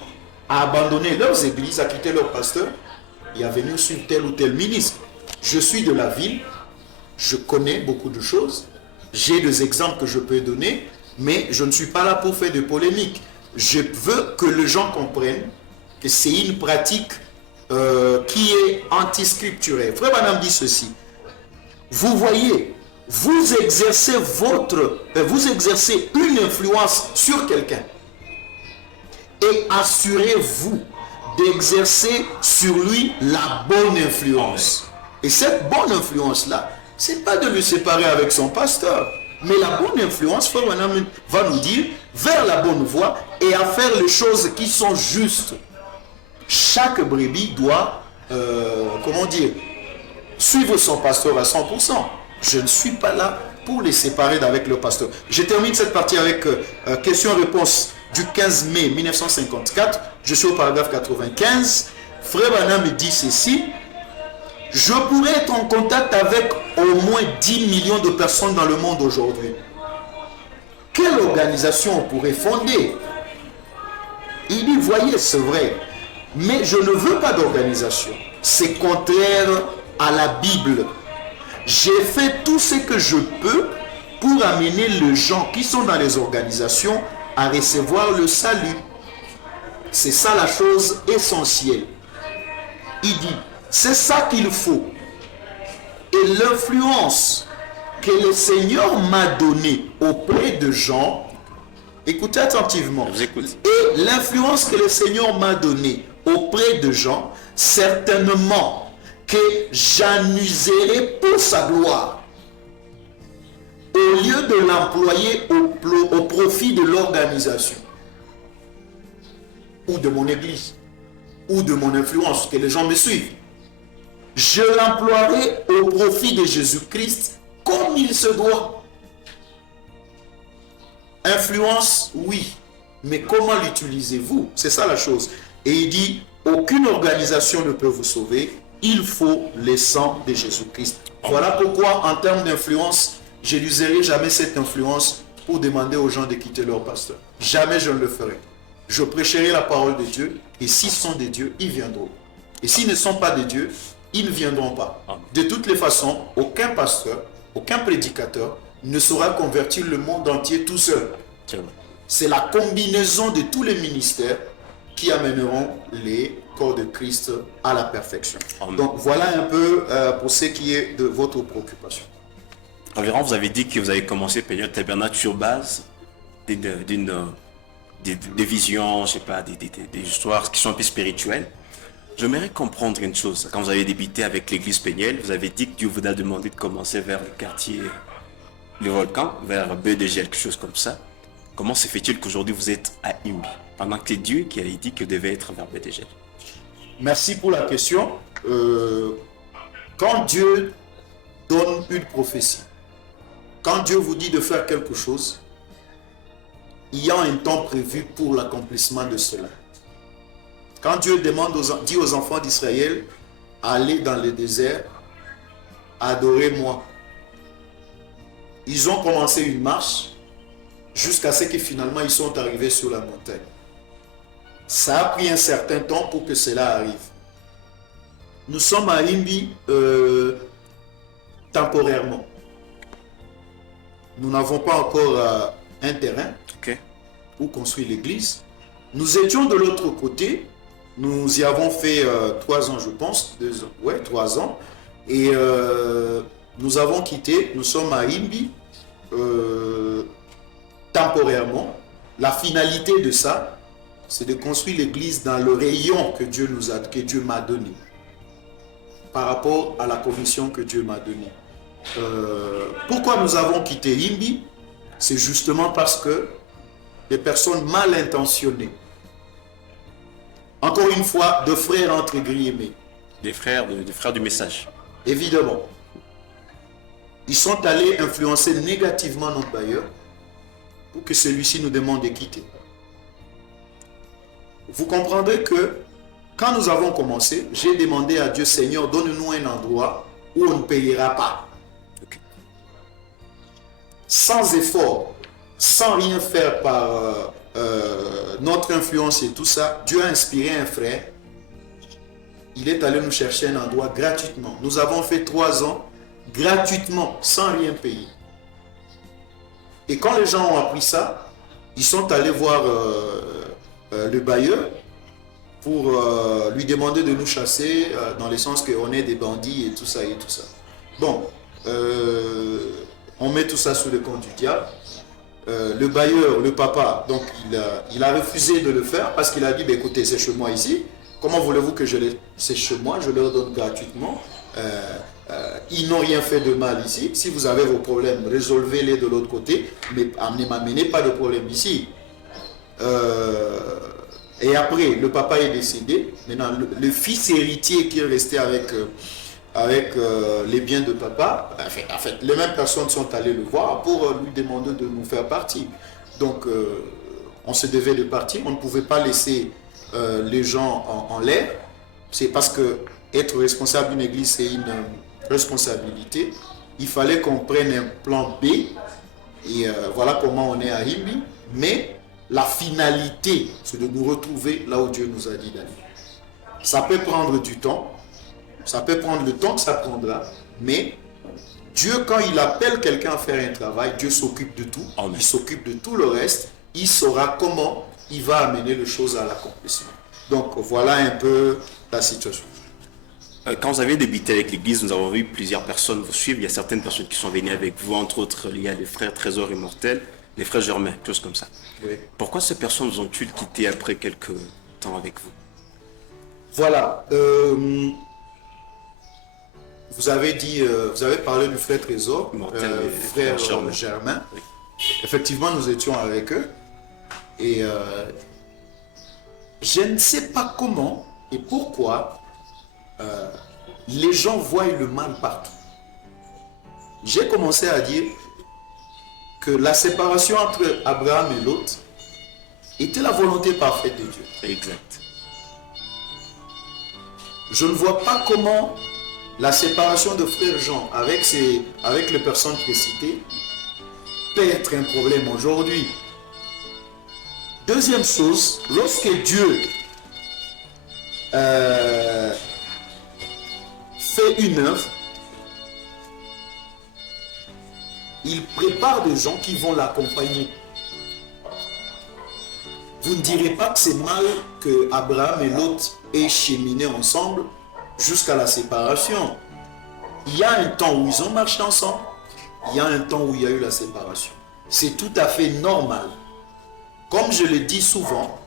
à abandonner leurs églises, à quitter leur pasteur et à venir suivre tel ou tel ministre. Je suis de la ville, je connais beaucoup de choses, j'ai des exemples que je peux donner, mais je ne suis pas là pour faire de polémique. Je veux que les gens comprennent que c'est une pratique qui est anti-scripturelle. Frère Branham dit ceci. Vous voyez, vous exercez une influence sur quelqu'un. Et assurez-vous d'exercer sur lui la bonne influence. Et cette bonne influence-là, c'est pas de le séparer avec son pasteur. Mais la bonne influence, Frère Branham va nous dire vers la bonne voie et à faire les choses qui sont justes. Chaque brebis doit, suivre son pasteur à 100%. Je ne suis pas là pour les séparer d'avec leur pasteur. Je termine cette partie avec question-réponse du 15 mai 1954. Je suis au paragraphe 95. Frère Branham me dit ceci. Je pourrais être en contact avec au moins 10 millions de personnes dans le monde aujourd'hui. Quelle organisation on pourrait fonder? Il dit, voyez, c'est vrai, mais je ne veux pas d'organisation. C'est contraire à la Bible. J'ai fait tout ce que je peux pour amener les gens qui sont dans les organisations à recevoir le salut. C'est ça la chose essentielle. Il dit, c'est ça qu'il faut. Et l'influence que le Seigneur m'a donnée auprès de gens, écoutez attentivement, et l'influence que le Seigneur m'a donnée auprès de gens, certainement que j'en userai pour sa gloire, au lieu de l'employer au profit de l'organisation, ou de mon église, ou de mon influence, que les gens me suivent. Je l'emploierai au profit de Jésus-Christ comme il se doit. Influence, oui, mais comment l'utilisez-vous? C'est ça la chose. Et il dit, aucune organisation ne peut vous sauver, il faut le sang de Jésus-Christ. Voilà pourquoi, en termes d'influence, je n'userai jamais cette influence pour demander aux gens de quitter leur pasteur. Jamais je ne le ferai. Je prêcherai la parole de Dieu, et s'ils sont des dieux, ils viendront. Et s'ils ne sont pas des dieux, ils ne viendront pas. De toutes les façons, aucun pasteur, aucun prédicateur ne saura convertir le monde entier tout seul. C'est la combinaison de tous les ministères qui amèneront les corps de Christ à la perfection. Amen. Donc voilà un peu pour ce qui est de votre préoccupation. Environ, vous avez dit que vous avez commencé le tabernacle sur base des visions, je sais pas, des histoires qui sont un peu spirituelles. J'aimerais comprendre une chose. Quand vous avez débuté avec l'église Péniel, vous avez dit que Dieu vous a demandé de commencer vers le quartier, le volcan, vers BDG, quelque chose comme ça. Comment se fait-il qu'aujourd'hui vous êtes à Imbi, pendant que c'est Dieu qui a dit que vous devez être vers BDG? Merci pour la question. Quand Dieu donne une prophétie, quand Dieu vous dit de faire quelque chose, il y a un temps prévu pour l'accomplissement de cela. Quand Dieu dit aux enfants d'Israël, allez dans le désert, adorez-moi. Ils ont commencé une marche jusqu'à ce que finalement ils sont arrivés sur la montagne. Ça a pris un certain temps pour que cela arrive. Nous sommes à Imbi temporairement. Nous n'avons pas encore un terrain où construire l'église. Nous étions de l'autre côté. Nous y avons fait 3 ans, je pense. 2 ans. Ouais, 3 ans. Et nous avons quitté. Nous sommes à Imbi temporairement. La finalité de ça, c'est de construire l'église dans le rayon que Dieu m'a donné. Par rapport à la commission que Dieu m'a donnée. Pourquoi nous avons quitté Imbi? C'est justement parce que des personnes mal intentionnées, encore une fois, de frères entre guillemets. Des frères du message. Évidemment. Ils sont allés influencer négativement notre bailleur pour que celui-ci nous demande de quitter. Vous comprendrez que quand nous avons commencé, j'ai demandé à Dieu, Seigneur, donne-nous un endroit où on ne payera pas. Sans effort, sans rien faire par notre influence et tout ça, Dieu a inspiré un frère. Il est allé nous chercher un endroit gratuitement. Nous avons fait 3 ans gratuitement, sans rien payer. Et quand les gens ont appris ça, ils sont allés voir le bailleur pour lui demander de nous chasser, dans le sens qu'on est des bandits et tout ça et tout ça. Bon, on met tout ça sous le compte du diable. Le bailleur, le papa, donc il a refusé de le faire parce qu'il a dit, bah, écoutez, c'est chez moi ici. Comment voulez-vous que c'est chez moi, je leur donne gratuitement. Ils n'ont rien fait de mal ici. Si vous avez vos problèmes, résolvez-les de l'autre côté, mais ne m'amenez pas de problème ici. Et après, le papa est décédé. Maintenant, le fils héritier qui est resté avec les biens de papa, en fait, les mêmes personnes sont allées le voir pour lui demander de nous faire partir. Donc, on se devait de partir. On ne pouvait pas laisser les gens en l'air. C'est parce que être responsable d'une église, c'est une responsabilité. Il fallait qu'on prenne un plan B. Et voilà comment on est à Imbi. Mais la finalité, c'est de nous retrouver là où Dieu nous a dit d'aller. Ça peut prendre du temps. Ça peut prendre le temps que ça prendra. Mais Dieu, quand il appelle quelqu'un à faire un travail, Dieu s'occupe de tout. Amen. Il s'occupe de tout le reste. Il saura comment il va amener les choses à l'accomplissement. Donc voilà un peu la situation. Quand vous avez débuté avec l'église, nous avons vu plusieurs personnes vous suivre. Il y a certaines personnes qui sont venues avec vous, entre autres, il y a les frères Trésor Immortel, les frères Germain, choses comme ça. Oui. Pourquoi ces personnes vous ont-ils quitté après quelques temps avec vous? Voilà. vous avez dit, vous avez parlé du frère Trésor, Mortel et frère Germain. Germain. Oui. Effectivement, nous étions avec eux. Et je ne sais pas comment et pourquoi les gens voient le mal partout. J'ai commencé à dire que la séparation entre Abraham et Lot était la volonté parfaite de Dieu. Exact. Je ne vois pas comment la séparation de frère Jean avec les personnes précitées peut être un problème aujourd'hui. Deuxième chose, lorsque Dieu fait une œuvre, il prépare des gens qui vont l'accompagner. Vous ne direz pas que c'est mal que Abraham et Lot aient cheminé ensemble jusqu'à la séparation. Il y a un temps où ils ont marché ensemble, il y a un temps où il y a eu la séparation. C'est tout à fait normal. Comme je le dis souvent,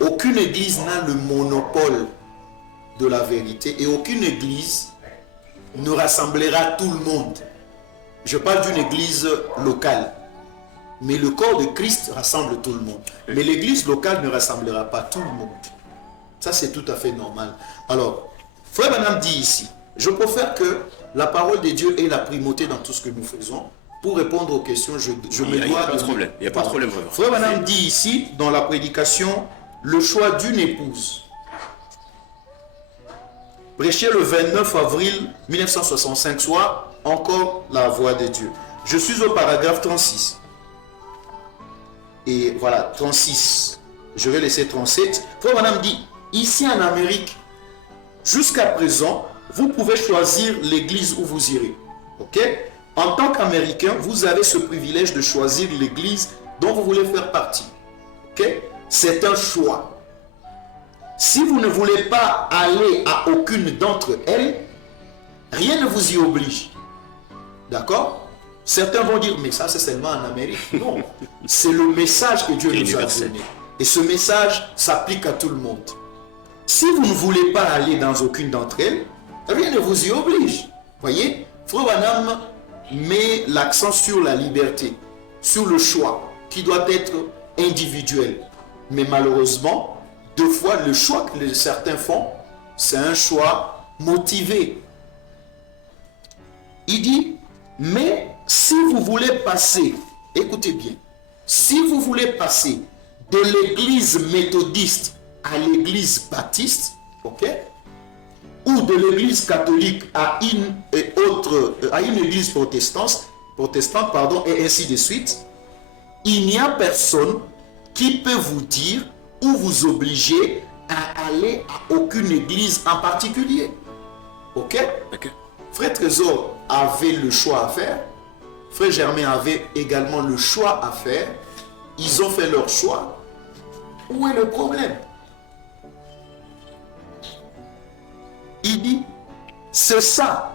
aucune église n'a le monopole de la vérité et aucune église ne rassemblera tout le monde. Je parle d'une église locale. Mais le corps de Christ rassemble tout le monde. Mais l'église locale ne rassemblera pas tout le monde. Ça, c'est tout à fait normal. Alors, Frère Branham dit ici, je préfère que la parole de Dieu ait la primauté dans tout ce que nous faisons. Pour répondre aux questions, je me dois... Il n'y a pas de problème. Il n'y a pas de problème. Frère Branham dit ici, dans la prédication, le choix d'une épouse. Prêché le 29 avril 1965, soit encore la voix de Dieu. Je suis au paragraphe 36. Et voilà, 36. Je vais laisser 37. Frère Branham dit, ici en Amérique, jusqu'à présent, vous pouvez choisir l'église où vous irez. Ok? En tant qu'Américain, vous avez ce privilège de choisir l'église dont vous voulez faire partie. Ok? C'est un choix. Si vous ne voulez pas aller à aucune d'entre elles, rien ne vous y oblige. D'accord? Certains vont dire, mais ça c'est seulement en Amérique. Non, c'est le message que Dieu nous a donné. Et ce message s'applique à tout le monde. Si vous ne voulez pas aller dans aucune d'entre elles, rien ne vous y oblige. Voyez, Frère Branham met l'accent sur la liberté, sur le choix, qui doit être individuel. Mais malheureusement, deux fois, le choix que certains font, c'est un choix motivé. Il dit, mais si vous voulez passer, écoutez bien, si vous voulez passer de l'église méthodiste à l'église baptiste, ok, ou de l'église catholique à une église protestante, et ainsi de suite, il n'y a personne qui peut vous dire ou vous obliger à aller à aucune église en particulier. Ok? Frère Trésor avait le choix à faire. Frère Germain avait également le choix à faire. Ils ont fait leur choix. Où est le problème? Il dit, c'est ça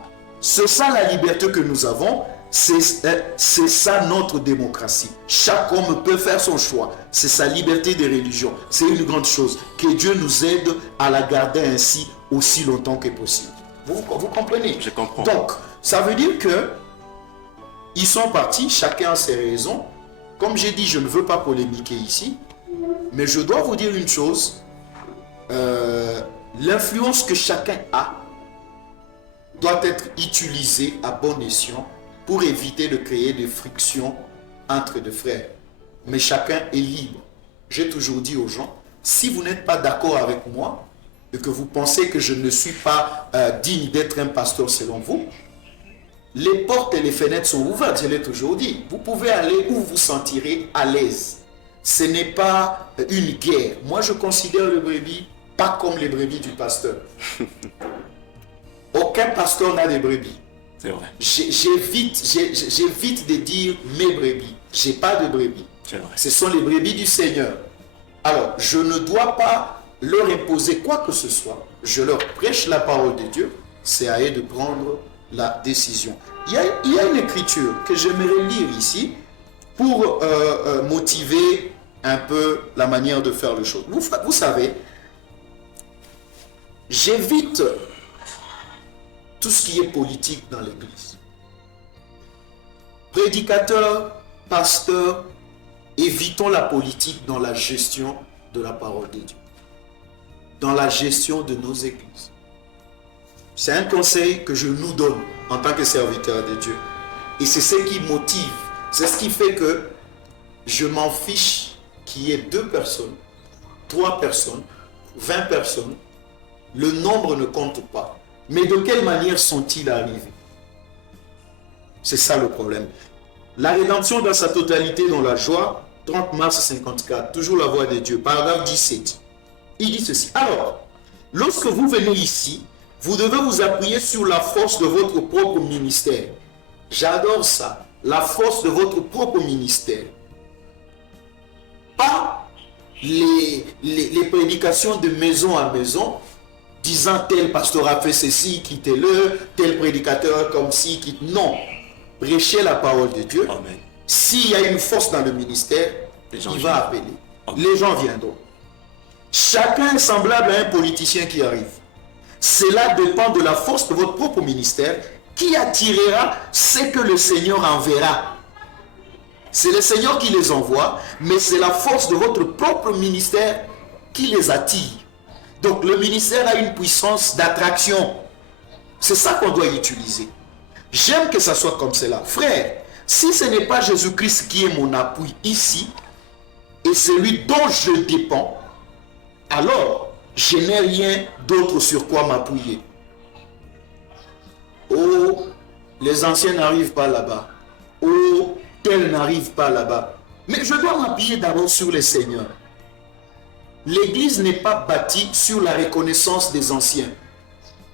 la liberté que nous avons, c'est ça notre démocratie. Chaque homme peut faire son choix. C'est sa liberté de religion. C'est une grande chose. Que Dieu nous aide à la garder ainsi aussi longtemps que possible. Vous comprenez? Je comprends. Donc, ça veut dire que ils sont partis, chacun a ses raisons. Comme j'ai dit, je ne veux pas polémiquer ici, mais je dois vous dire une chose. L'influence que chacun a doit être utilisée à bon escient pour éviter de créer des frictions entre deux frères. Mais chacun est libre. J'ai toujours dit aux gens, si vous n'êtes pas d'accord avec moi et que vous pensez que je ne suis pas digne d'être un pasteur selon vous, les portes et les fenêtres sont ouvertes, je l'ai toujours dit. Vous pouvez aller où vous sentirez à l'aise. Ce n'est pas une guerre. Moi, je considère les brebis pas comme les brebis du pasteur. Aucun pasteur n'a des brebis. C'est vrai. J'évite de dire mes brebis. Je n'ai pas de brebis. C'est vrai. Ce sont les brebis du Seigneur. Alors, je ne dois pas leur imposer quoi que ce soit. Je leur prêche la parole de Dieu. C'est à eux de prendre la décision. Il y a une écriture que j'aimerais lire ici pour motiver un peu la manière de faire les choses. Vous savez, j'évite tout ce qui est politique dans l'église. Prédicateurs, pasteurs, évitons la politique dans la gestion de la parole de Dieu, dans la gestion de nos églises. C'est un conseil que je nous donne en tant que serviteur de Dieu. Et c'est ce qui motive, c'est ce qui fait que je m'en fiche qu'il y ait 2 personnes, 3 personnes, 20 personnes. Le nombre ne compte pas. Mais de quelle manière sont-ils arrivés? C'est ça le problème. La rédemption dans sa totalité dans la joie, 30 mars 54, toujours la voix de Dieu, paragraphe 17. Il dit ceci. Alors, lorsque vous venez ici, vous devez vous appuyer sur la force de votre propre ministère. J'adore ça. La force de votre propre ministère. Pas les prédications de maison à maison, disant tel pasteur a fait ceci, quittez-le, tel prédicateur comme ci, quitte. Non. Prêchez la parole de Dieu. Amen. S'il y a une force dans le ministère, il va appeler. Amen. Les gens viendront. Chacun est semblable à un politicien qui arrive. Cela dépend de la force de votre propre ministère qui attirera ce que le Seigneur enverra. C'est le Seigneur qui les envoie, mais c'est la force de votre propre ministère qui les attire. Donc le ministère a une puissance d'attraction. C'est ça qu'on doit utiliser. J'aime que ça soit comme cela. Frère, si ce n'est pas Jésus-Christ qui est mon appui ici, et celui dont je dépends, alors je n'ai rien d'autre sur quoi m'appuyer. Oh, les anciens n'arrivent pas là-bas. Oh, tel n'arrive pas là-bas. Mais je dois m'appuyer d'abord sur le Seigneur. L'église n'est pas bâtie sur la reconnaissance des anciens.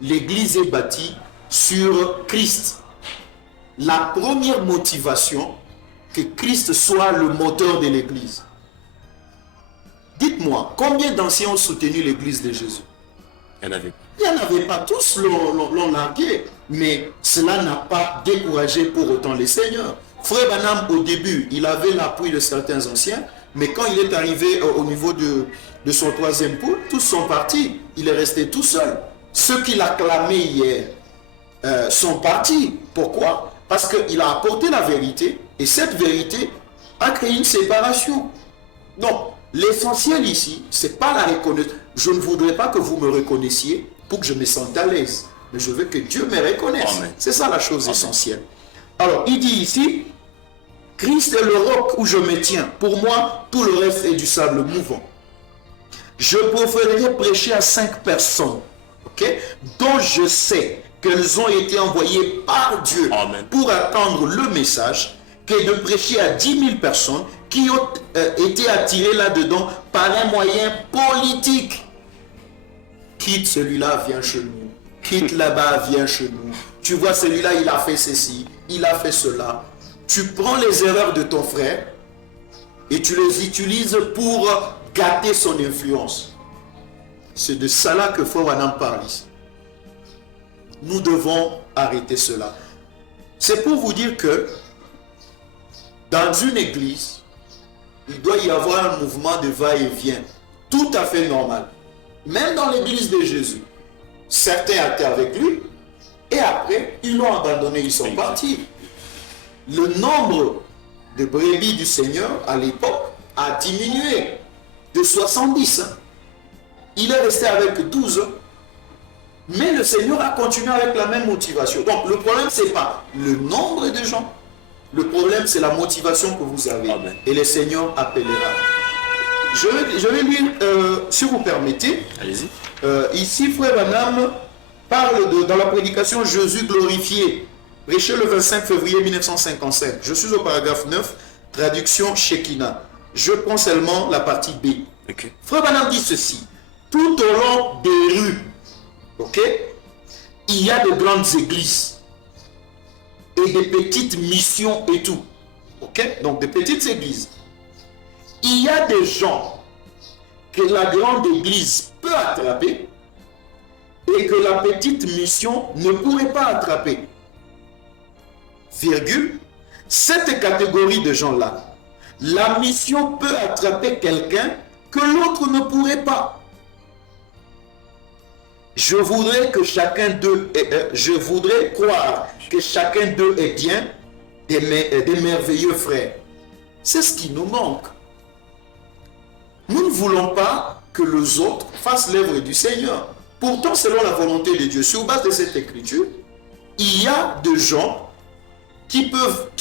L'église est bâtie sur Christ. La première motivation, que Christ soit le moteur de l'église. Dites-moi, combien d'anciens ont soutenu l'église de Jésus? Il n'y en avait pas. Il n'y en avait pas, tous l'ont largué, mais cela n'a pas découragé pour autant les seigneurs. Frère Branham, au début, il avait l'appui de certains anciens, mais quand il est arrivé au niveau de son 3e pôle, tous sont partis. Il est resté tout seul. Ceux qui l'acclamaient hier sont partis. Pourquoi? Parce qu'il a apporté la vérité, et cette vérité a créé une séparation. Donc, l'essentiel ici, ce n'est pas la reconnaissance. Je ne voudrais pas que vous me reconnaissiez pour que je me sente à l'aise. Mais je veux que Dieu me reconnaisse. C'est ça la chose essentielle. Alors, il dit ici, Christ est le roc où je me tiens. Pour moi, tout le reste est du sable mouvant. Je préférerais prêcher à 5 personnes, dont je sais qu'elles ont été envoyées par Dieu pour attendre le message, que de prêcher à 10 000 personnes qui ont été attirées là-dedans par un moyen politique. Quitte celui-là, viens chez nous. Quitte là-bas, viens chez nous. Tu vois, celui-là, il a fait ceci, il a fait cela. Tu prends les erreurs de ton frère et tu les utilises pour gâter son influence. C'est de cela que Frère Branham parle ici. Nous devons arrêter cela. C'est pour vous dire que dans une église, il doit y avoir un mouvement de va-et-vient tout à fait normal. Même dans l'église de Jésus, certains étaient avec lui et après, ils l'ont abandonné, ils sont partis. Le nombre de brebis du Seigneur à l'époque a diminué de 70. Il est resté avec 12. Mais le Seigneur a continué avec la même motivation. Donc le problème, ce n'est pas le nombre de gens. Le problème, c'est la motivation que vous avez. Amen. Et le Seigneur appellera. Je vais lire, si vous permettez. Allez-y. Ici, Frère Branham parle dans la prédication Jésus glorifié, prêché le 25 février 1955. Je suis au paragraphe 9, traduction Shekinah. Je prends seulement la partie B. Okay. Frère Branham dit ceci. Tout au long des rues, il y a de grandes églises et des petites missions et tout. Donc, des petites églises. Il y a des gens que la grande église peut attraper et que la petite mission ne pourrait pas attraper. Virgule. Cette catégorie de gens-là, la mission peut attraper quelqu'un que l'autre ne pourrait pas. Je voudrais que chacun d'eux, je voudrais croire que chacun d'eux est bien des merveilleux frères. C'est ce qui nous manque. Nous ne voulons pas que les autres fassent l'œuvre du Seigneur. Pourtant, selon la volonté de Dieu, sur base de cette écriture, il y a des gens qui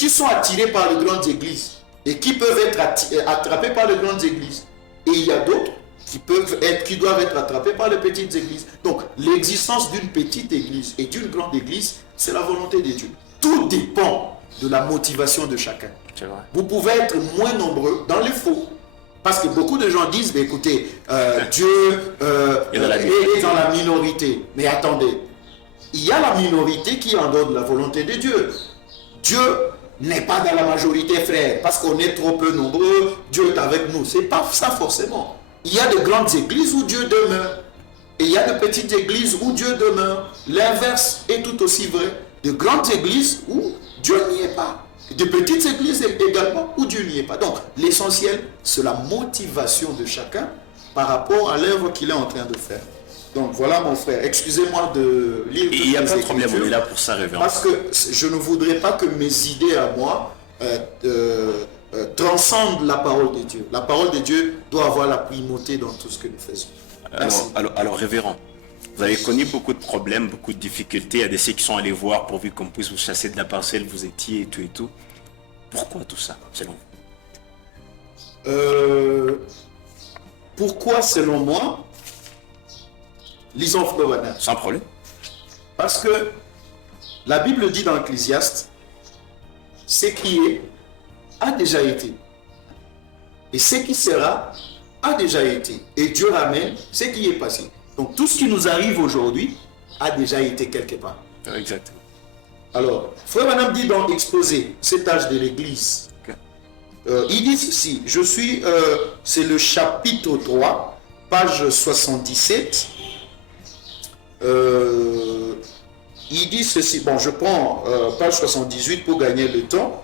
sont attirés par les grandes églises et qui peuvent être attrapés par les grandes églises. Et il y a d'autres qui doivent être attrapés par les petites églises. Donc, l'existence d'une petite église et d'une grande église, c'est la volonté de Dieu. Tout dépend de la motivation de chacun. Vous pouvez être moins nombreux dans les faux. Parce que beaucoup de gens disent, écoutez, Dieu est dans la minorité. Mais attendez, il y a la minorité qui en donne la volonté de Dieu. Dieu n'est pas dans la majorité, frère, parce qu'on est trop peu nombreux, Dieu est avec nous. C'est pas ça forcément. Il y a de grandes églises où Dieu demeure. Et il y a de petites églises où Dieu demeure. L'inverse est tout aussi vrai. De grandes églises où Dieu n'y est pas. De petites églises également où Dieu n'y est pas. Donc, l'essentiel, c'est la motivation de chacun par rapport à l'œuvre qu'il est en train de faire. Donc, voilà mon frère. Excusez-moi de lire. Il n'y a pas de problème, on est là pour ça, révérend. Parce que je ne voudrais pas que mes idées à moi transcendent la parole de Dieu. La parole de Dieu doit avoir la primauté dans tout ce que nous faisons. Alors, révérend, vous avez connu beaucoup de problèmes, beaucoup de difficultés. Il y a des ceux qui sont allés voir pourvu qu'on puisse vous chasser de la parcelle, vous étiez et tout et tout. Pourquoi tout ça, selon vous? Pourquoi, selon moi? Lisons Frère Branham. Sans problème. Parce que la Bible dit dans Ecclésiaste, ce qui est a déjà été. Et ce qui sera a déjà été. Et Dieu ramène ce qui est passé. Donc tout ce qui nous arrive aujourd'hui a déjà été quelque part. Exactement. Alors, Frère Branham dit dans Exposé, cet âge de l'Église, il dit ceci, c'est le chapitre 3, page 77. Il dit ceci, bon je prends page 78 pour gagner le temps.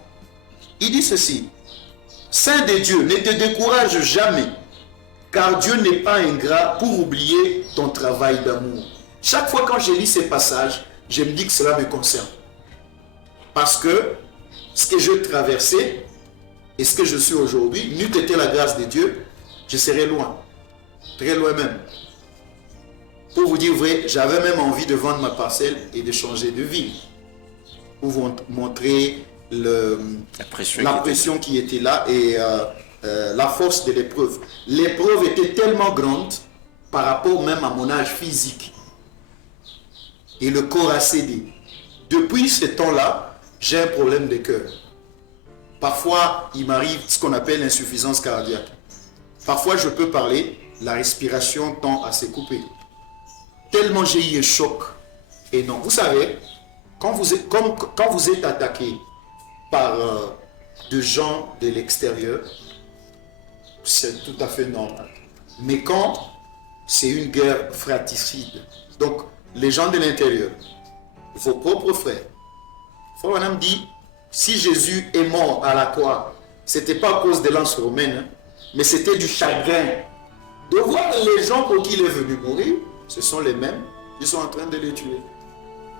Il dit ceci, Saint de Dieu, ne te décourage jamais, car Dieu n'est pas ingrat pour oublier ton travail d'amour. Chaque fois quand je lis ces passages, je me dis que cela me concerne. Parce que ce que je traversais et ce que je suis aujourd'hui, n'eût été la grâce de Dieu, je serais loin, très loin même. Pour vous dire vrai, j'avais même envie de vendre ma parcelle et de changer de ville. Pour vous montrer la pression qui était là et la force de l'épreuve. L'épreuve était tellement grande par rapport même à mon âge physique. Et le corps a cédé. Depuis ce temps-là, j'ai un problème de cœur. Parfois, il m'arrive ce qu'on appelle l'insuffisance cardiaque. Parfois, je peux parler, la respiration tend à se couper. Tellement j'ai eu un choc. Et non, vous savez, quand vous êtes attaqué par des gens de l'extérieur, c'est tout à fait normal. Mais quand c'est une guerre fratricide, donc les gens de l'intérieur, vos propres frères, Frère Branham dit, si Jésus est mort à la croix, ce n'était pas à cause des lances romaines, hein, mais c'était du chagrin. De voir les gens pour qui il est venu mourir, ce sont les mêmes qui sont en train de les tuer.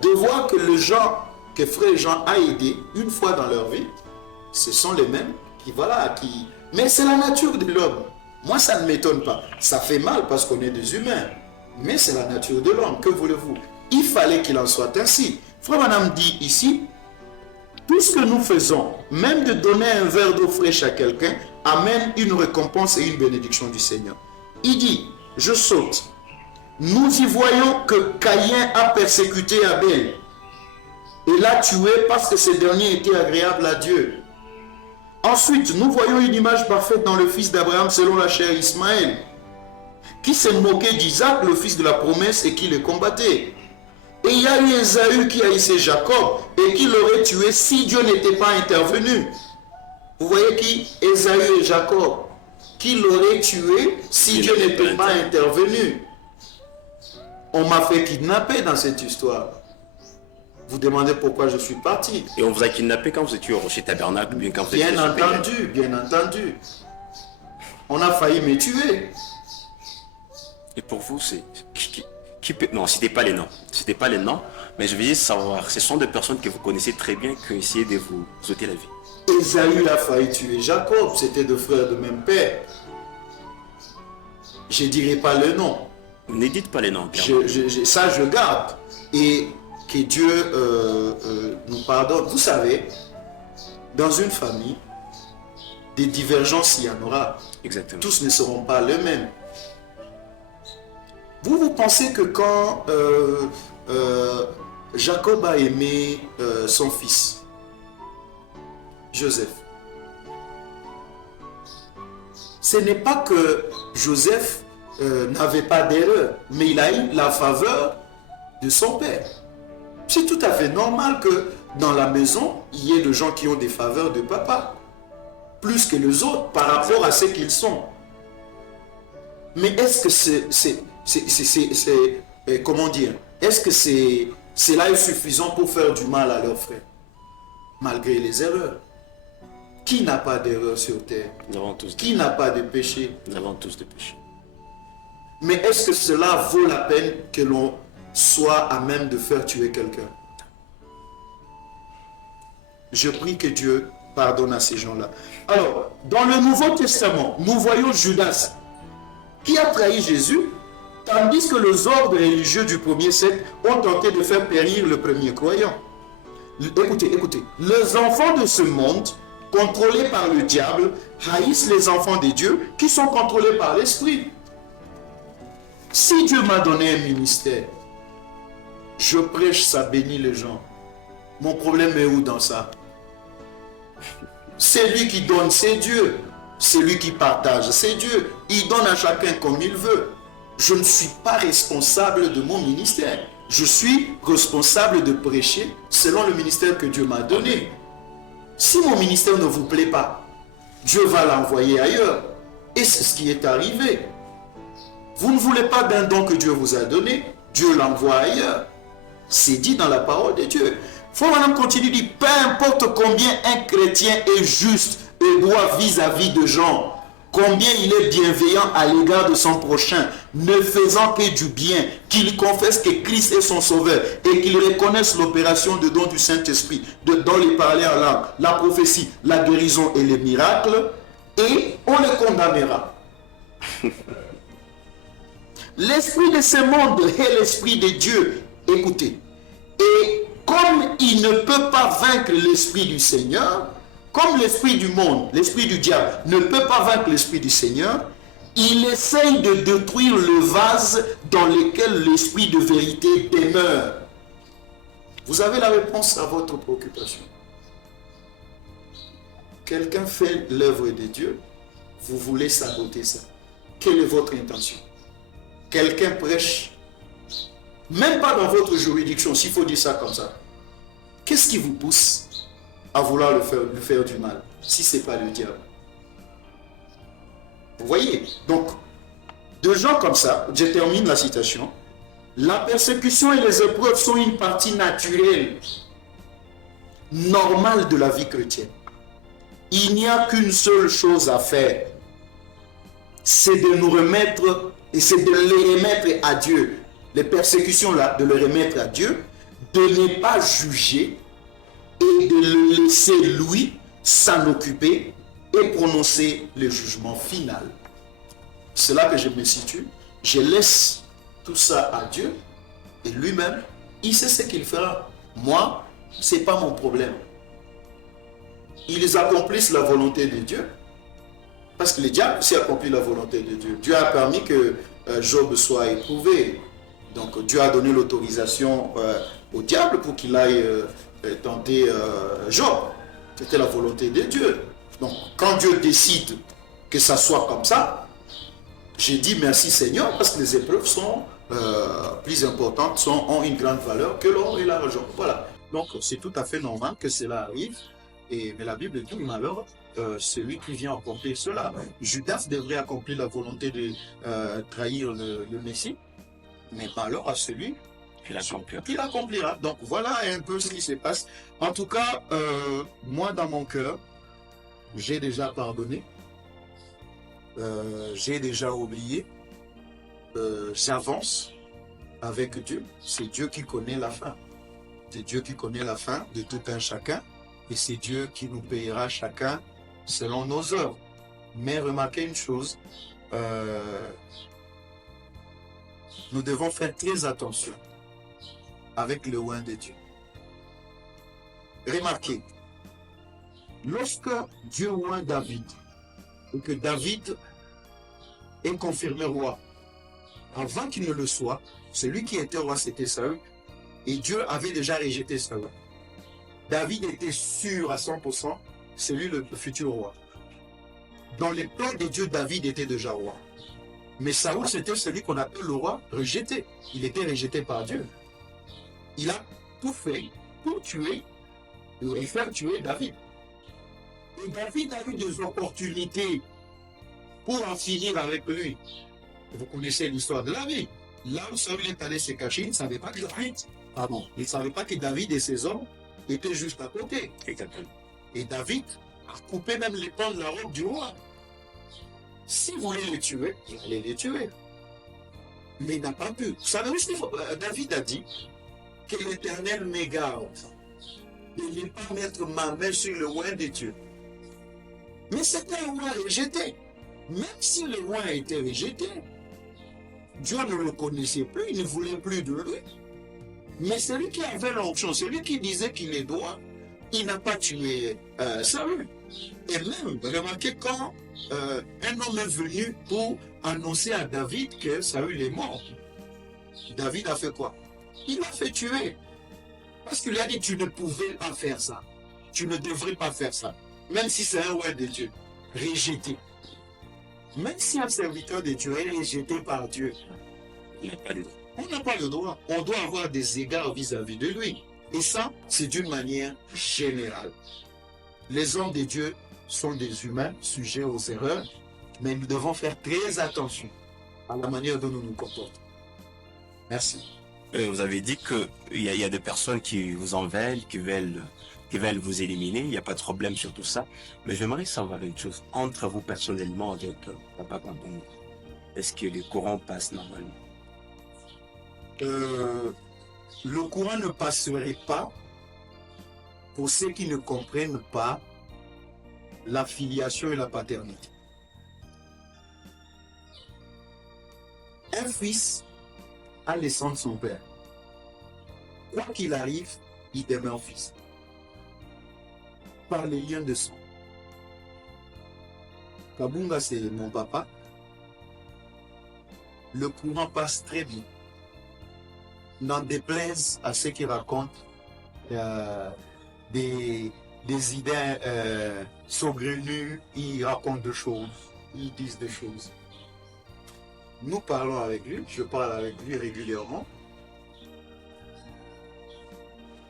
De voir que les gens que Frère Jean a aidés une fois dans leur vie, ce sont les mêmes qui, Mais c'est la nature de l'homme. Moi, ça ne m'étonne pas. Ça fait mal parce qu'on est des humains. Mais c'est la nature de l'homme. Que voulez-vous? Il fallait qu'il en soit ainsi. Frère Branham dit ici, tout ce que nous faisons, même de donner un verre d'eau fraîche à quelqu'un, amène une récompense et une bénédiction du Seigneur. Il dit, je saute. Nous y voyons que Caïn a persécuté Abel et l'a tué parce que ce dernier était agréable à Dieu. Ensuite, nous voyons une image parfaite dans le fils d'Abraham selon la chair Ismaël, qui s'est moqué d'Isaac, le fils de la promesse, et qui le combattait. Et il y a eu Ésaü qui haïssait Jacob et qui l'aurait tué si Dieu n'était pas intervenu. Vous voyez qui? Ésaü et Jacob, qui l'aurait tué si Dieu n'était pas intervenu. On m'a fait kidnapper dans cette histoire. Vous demandez pourquoi je suis parti. Et on vous a kidnappé quand vous étiez au Rocher Tabernacle, bien quand vous étiez Bien entendu, bien entendu. On a failli me tuer. Et pour vous, Non, c'était pas les noms. C'était pas les noms, mais je veux juste savoir, ce sont des personnes que vous connaissez très bien qui ont essayé de vous ôter la vie. Ésaü a failli tuer Jacob, c'était deux frères de même père. Je ne dirai pas le nom. Ne dites pas les noms. Ça, je garde. Et que Dieu nous pardonne. Vous savez, dans une famille, des divergences, il y en aura. Exactement. Tous ne seront pas les mêmes. Vous pensez que quand Jacob a aimé son fils, Joseph, ce n'est pas que Joseph n'avait pas d'erreur, mais il a eu la faveur de son père. C'est tout à fait normal que dans la maison, il y ait des gens qui ont des faveurs de papa, plus que les autres par rapport à ce qu'ils sont. Mais est-ce que comment dire, est-ce que cela est suffisant pour faire du mal à leurs frères, malgré les erreurs? Qui n'a pas d'erreur sur terre? Nous avons tous. Qui n'a pas de péché? Nous avons tous des péchés. Mais est-ce que cela vaut la peine que l'on soit à même de faire tuer quelqu'un? Je prie que Dieu pardonne à ces gens-là. Alors, dans le Nouveau Testament, nous voyons Judas qui a trahi Jésus, tandis que les ordres religieux du premier siècle ont tenté de faire périr le premier croyant. Écoutez, les enfants de ce monde, contrôlés par le diable, haïssent les enfants de Dieu qui sont contrôlés par l'Esprit. Si Dieu m'a donné un ministère, je prêche, ça bénit les gens. Mon problème est où dans ça? C'est lui qui donne, c'est Dieu. C'est lui qui partage, c'est Dieu. Il donne à chacun comme il veut. Je ne suis pas responsable de mon ministère. Je suis responsable de prêcher selon le ministère que Dieu m'a donné. Si mon ministère ne vous plaît pas, Dieu va l'envoyer ailleurs. Et c'est ce qui est arrivé. Vous ne voulez pas d'un don que Dieu vous a donné, Dieu l'envoie ailleurs. C'est dit dans la parole de Dieu. Faut maintenant continuer de dire, peu importe combien un chrétien est juste et droit vis-à-vis de gens, combien il est bienveillant à l'égard de son prochain, ne faisant que du bien, qu'il confesse que Christ est son sauveur et qu'il reconnaisse l'opération de don du Saint-Esprit, dans les parler en langue, la prophétie, la guérison et les miracles, et on le condamnera. L'esprit de ce monde est l'esprit de Dieu. Écoutez. Et comme il ne peut pas vaincre l'esprit du Seigneur, comme l'esprit du monde, l'esprit du diable ne peut pas vaincre l'esprit du Seigneur, il essaye de détruire le vase dans lequel l'esprit de vérité demeure. Vous avez la réponse à votre préoccupation. Quelqu'un fait l'œuvre de Dieu, vous voulez saboter ça. Quelle est votre intention? Quelqu'un prêche, même pas dans votre juridiction, s'il faut dire ça comme ça. Qu'est-ce qui vous pousse à vouloir lui faire du mal, si ce n'est pas le diable? Vous voyez? Donc, de gens comme ça, je termine la citation, la persécution et les épreuves sont une partie naturelle, normale de la vie chrétienne. Il n'y a qu'une seule chose à faire, c'est de nous remettre, et c'est de les remettre à Dieu. Les persécutions là, de les remettre à Dieu, de ne pas juger et de le laisser lui s'en occuper et prononcer le jugement final. C'est là que je me situe. Je laisse tout ça à Dieu et lui-même, il sait ce qu'il fera. Moi, ce n'est pas mon problème. Ils accomplissent la volonté de Dieu parce que le diable aussi accomplit la volonté de Dieu. Dieu a permis que Job soit éprouvé. Donc Dieu a donné l'autorisation au diable pour qu'il aille tenter Job. C'était la volonté de Dieu. Donc quand Dieu décide que ça soit comme ça, j'ai dit merci Seigneur parce que les épreuves sont plus importantes, ont une grande valeur que l'or et l'argent. Voilà. Donc c'est tout à fait normal que cela arrive. Mais la Bible dit malheur, celui qui vient accomplir cela. Judas devrait accomplir la volonté de trahir le Messie. Mais malheur à celui qui l'accomplira. Donc voilà un peu ce qui se passe. En tout cas, moi dans mon cœur, j'ai déjà pardonné. J'ai déjà oublié. J'avance. avec Dieu. C'est Dieu qui connaît la fin. C'est Dieu qui connaît la fin de tout un chacun. Et c'est Dieu qui nous payera chacun selon nos œuvres. Mais remarquez une chose, nous devons faire très attention avec le oint de Dieu. Remarquez, lorsque Dieu oint David, et que David est confirmé roi, avant qu'il ne le soit, celui qui était roi, c'était Saül, et Dieu avait déjà rejeté Saül. David était sûr à 100%, c'est lui le futur roi. Dans les plans de Dieu, David était déjà roi. Mais Saül, c'était celui qu'on appelle le roi rejeté. Il était rejeté par Dieu. Il a tout fait pour tuer et faire tuer David. Et David a eu des opportunités pour en finir avec lui. Vous connaissez l'histoire de la vie. Là où Saül est allé se cacher, il ne savait pas que il ne savait pas que David et ses hommes étaient juste à côté. Et David a coupé même les pans de la robe du roi. S'il voulait les tuer, il allait les tuer. Mais il n'a pas pu. Vous savez aussi, David a dit que l'Éternel m'égare de ne pas mettre ma main sur le oint de Dieu. Mais c'était un roi rejeté. Même si le roi a été rejeté, Dieu ne le connaissait plus, il ne voulait plus de lui. Mais celui qui avait l'onction, celui qui disait qu'il est droit, il n'a pas tué Saül. Et même, remarquez, quand un homme est venu pour annoncer à David que Saül est mort, David a fait quoi? Il l'a fait tuer. Parce qu'il a dit, tu ne pouvais pas faire ça. Tu ne devrais pas faire ça. Même si c'est un roi de Dieu, rejeté. Même si un serviteur de Dieu est rejeté par Dieu, on n'a pas le droit. On doit avoir des égards vis-à-vis de lui. Et ça, c'est d'une manière générale. Les hommes de Dieu sont des humains sujets aux erreurs, mais nous devons faire très attention à la manière dont nous nous comportons. Merci. Vous avez dit qu'il y a des personnes qui vous en veulent, qui veulent vous éliminer. Il n'y a pas de problème sur tout ça. Mais j'aimerais savoir une chose. Entre vous personnellement, avec Papa Kabongo, est-ce que le courant passe normalement? Le courant ne passerait pas pour ceux qui ne comprennent pas la filiation et la paternité. Un fils a le sang de son père. Quoi qu'il arrive, il demeure fils. Par les liens de sang. Kabunga, c'est mon papa. Le courant passe très bien. N'en déplaise à ceux qui racontent des idées saugrenues, ils racontent des choses, ils disent des choses. Nous parlons avec lui, je parle avec lui régulièrement.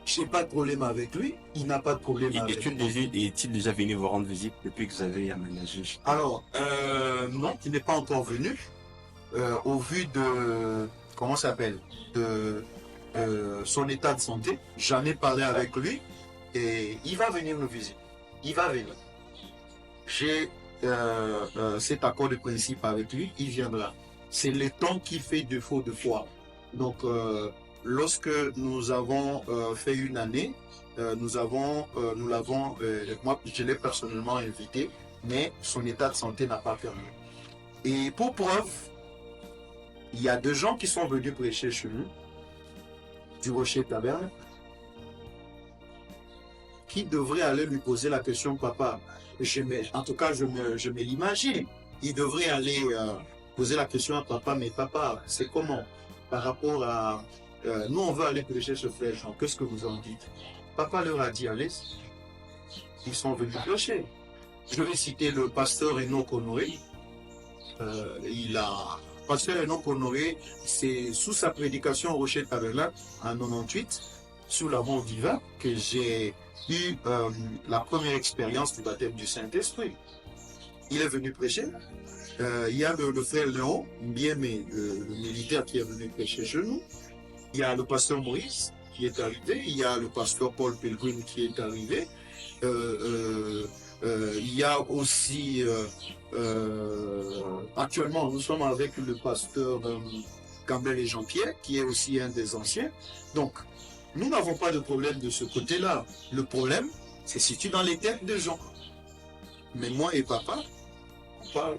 Je n'ai pas de problème avec lui, il n'a pas de problème avec moi. Est-il déjà venu vous rendre visite depuis que vous avez aménagé? Alors, non, il n'est pas encore venu. Au vu de, comment ça s'appelle, de son état de santé, j'en ai parlé avec lui et il va venir nous visiter. Il va venir. J'ai cet accord de principe avec lui, il viendra. C'est le temps qui fait défaut de foi. Donc, lorsque nous avons fait une année, nous l'avons, moi je l'ai personnellement invité, mais son état de santé n'a pas permis. Et pour preuve, il y a deux gens qui sont venus prêcher chez nous, du Rocher Taverne, qui devraient aller lui poser la question, papa. En tout cas, je me l'imagine. Il devrait aller poser la question à papa, mais papa, c'est comment? Par rapport à... nous, on veut aller prêcher ce frère Jean, qu'est-ce que vous en dites? Papa leur a dit, allez, ils sont venus prêcher. Je vais citer le pasteur Enoch Honoré. Pasteur Enoch Honoré, c'est sous sa prédication au Rocher Tabernacle en 98, sous l'amour divin, que j'ai eu la première expérience du baptême du Saint-Esprit. Il est venu prêcher. Il y a le frère Léon, bien mais le militaire qui est venu prêcher chez nous. Il y a le pasteur Maurice qui est arrivé. Il y a le pasteur Paul Pelgrim qui est arrivé. Il y a aussi actuellement nous sommes avec le pasteur Campbell et Jean-Pierre, qui est aussi un des anciens. Donc, nous n'avons pas de problème de ce côté-là. Le problème se situe dans les têtes des gens. Mais moi et papa, on parle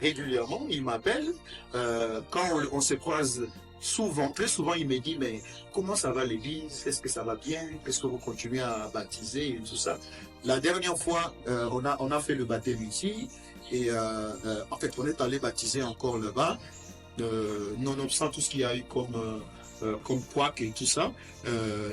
régulièrement, il m'appelle. Quand on se croise souvent, très souvent, il me dit, mais comment ça va l'église? Est-ce que ça va bien? Est-ce que vous continuez à baptiser et tout ça? La dernière fois, on a fait le baptême ici. Et en fait, on est allé baptiser encore là-bas. Nonobstant tout ce qu'il y a eu comme couac et tout ça.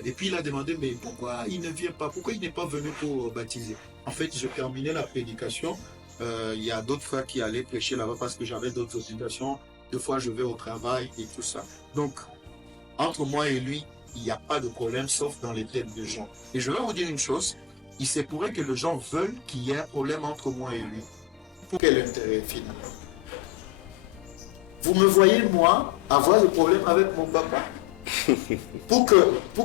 Et puis il a demandé, mais pourquoi il ne vient pas? Pourquoi il n'est pas venu pour baptiser? En fait, je terminais la prédication. Il y a d'autres frères qui allaient prêcher là-bas parce que j'avais d'autres obligations. Deux fois, je vais au travail et tout ça. Donc, entre moi et lui, il n'y a pas de problème, sauf dans les têtes des gens. Et je vais vous dire une chose, il se pourrait que les gens veulent qu'il y ait un problème entre moi et lui. Pour quel intérêt final? Vous me voyez, moi, avoir le problème avec mon papa? pour que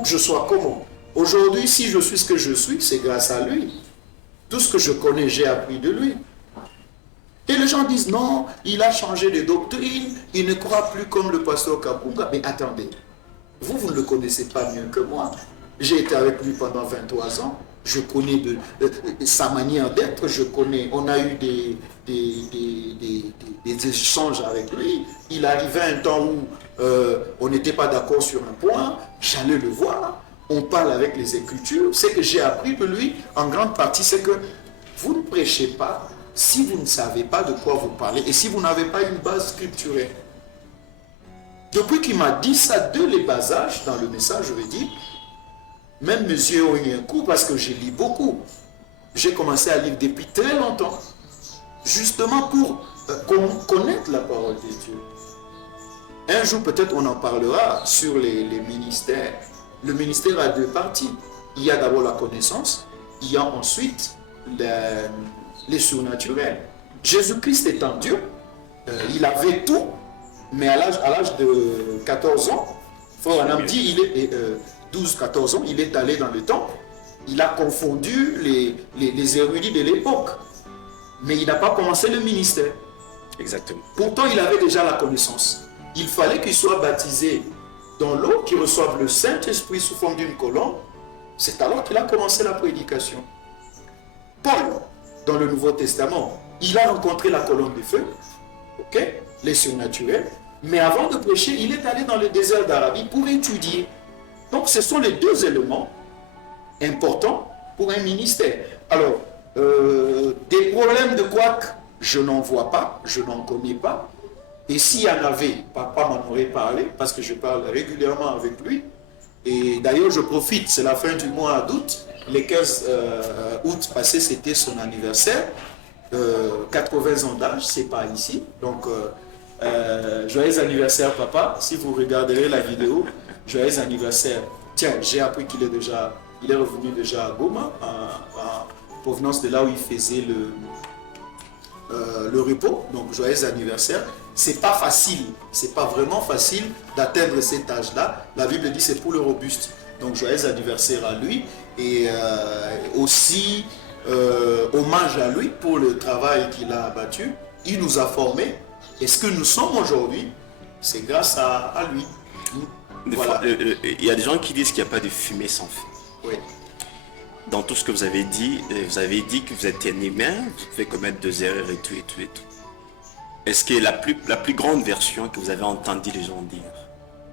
je sois comment? Aujourd'hui, si je suis ce que je suis, c'est grâce à lui. Tout ce que je connais, j'ai appris de lui. Et les gens disent, non, il a changé de doctrine, il ne croit plus comme le pasteur Kapunga. Mais attendez, vous ne le connaissez pas mieux que moi. J'ai été avec lui pendant 23 ans. Je connais sa manière d'être, je connais, on a eu des échanges avec lui. Il arrivait un temps où on n'était pas d'accord sur un point, j'allais le voir, on parle avec les Écritures. Ce que j'ai appris de lui, en grande partie, c'est que vous ne prêchez pas si vous ne savez pas de quoi vous parlez et si vous n'avez pas une base scripturelle. Depuis qu'il m'a dit ça dès les bas âges, dans le message, je veux dire, même mes yeux ont eu un coup parce que je lis beaucoup. J'ai commencé à lire depuis très longtemps, justement pour connaître la parole de Dieu. Un jour, peut-être, on en parlera sur les ministères. Le ministère a deux parties. Il y a d'abord la connaissance, il y a ensuite les surnaturels. Jésus-Christ étant Dieu, il avait tout, mais à l'âge de 14 ans, Frère Anam dit, il est 12-14 ans, il est allé dans le temple, il a confondu les érudits de l'époque, mais il n'a pas commencé le ministère. Exactement. Pourtant, il avait déjà la connaissance. Il fallait qu'il soit baptisé dans l'eau, qu'il reçoive le Saint-Esprit sous forme d'une colombe. C'est alors qu'il a commencé la prédication. Paul, dans le Nouveau Testament, il a rencontré la colombe de feu, ok, les surnaturels, mais avant de prêcher, il est allé dans le désert d'Arabie pour étudier. Donc, ce sont les deux éléments importants pour un ministère. Alors, des problèmes de couac, je n'en vois pas, je n'en connais pas. Et s'il y en avait, papa m'en aurait parlé, parce que je parle régulièrement avec lui. Et d'ailleurs, je profite, c'est la fin du mois d'août. Le 15 août passé, c'était son anniversaire. 80 ans d'âge, c'est pas ici. Donc, joyeux anniversaire, papa. Si vous regarderez la vidéo, joyeux anniversaire. Tiens, j'ai appris qu'il est revenu déjà à Goma, en provenance de là où il faisait le repos. Donc, joyeux anniversaire. C'est pas facile, c'est pas vraiment facile d'atteindre cet âge-là. La Bible dit c'est pour le robuste. Donc, joyeux anniversaire à lui. Et aussi, hommage à lui pour le travail qu'il a abattu. Il nous a formés. Et ce que nous sommes aujourd'hui, c'est grâce à lui. Voilà. Il y a des gens qui disent qu'il n'y a pas de fumée sans feu. Oui. Dans tout ce que vous avez dit que vous êtes un humain, vous pouvez commettre des erreurs et tout et tout et tout. Est-ce que la plus grande version que vous avez entendu les gens dire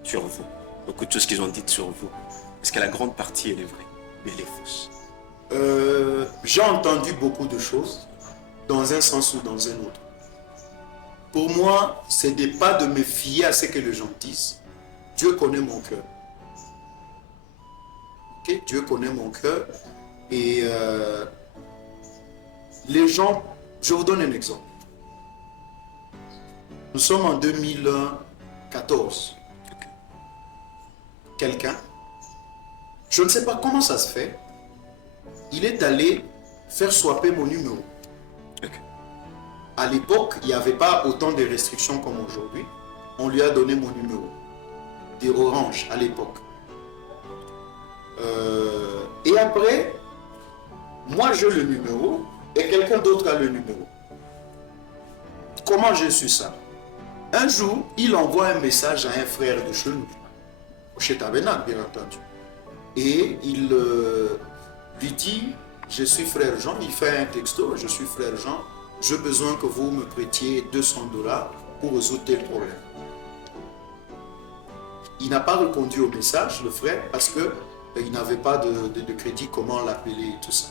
sur vous, beaucoup de choses qu'ils ont dites sur vous, est-ce que la grande partie elle est vraie, mais elle est fausse? J'ai entendu beaucoup de choses, dans un sens ou dans un autre. Pour moi, ce n'est pas de me fier à ce que les gens disent. Dieu connaît mon cœur. Okay? Dieu connaît mon cœur. Et les gens, je vous donne un exemple. Nous sommes en 2014. Quelqu'un, je ne sais pas comment ça se fait, il est allé faire swapper mon numéro. À l'époque, il n'y avait pas autant de restrictions comme aujourd'hui. On lui a donné mon numéro. Des Orange à l'époque. Et après, moi j'ai le numéro et quelqu'un d'autre a le numéro. Comment j'ai su ça? Un jour, il envoie un message à un frère de chez nous, chez Tabernacle, bien entendu. Et il lui dit, je suis frère Jean, il fait un texto, je suis frère Jean, j'ai besoin que vous me prêtiez $200 pour résoudre tel problème. Il n'a pas répondu au message, le frère, parce qu'il n'avait pas de crédit, comment l'appeler et tout ça.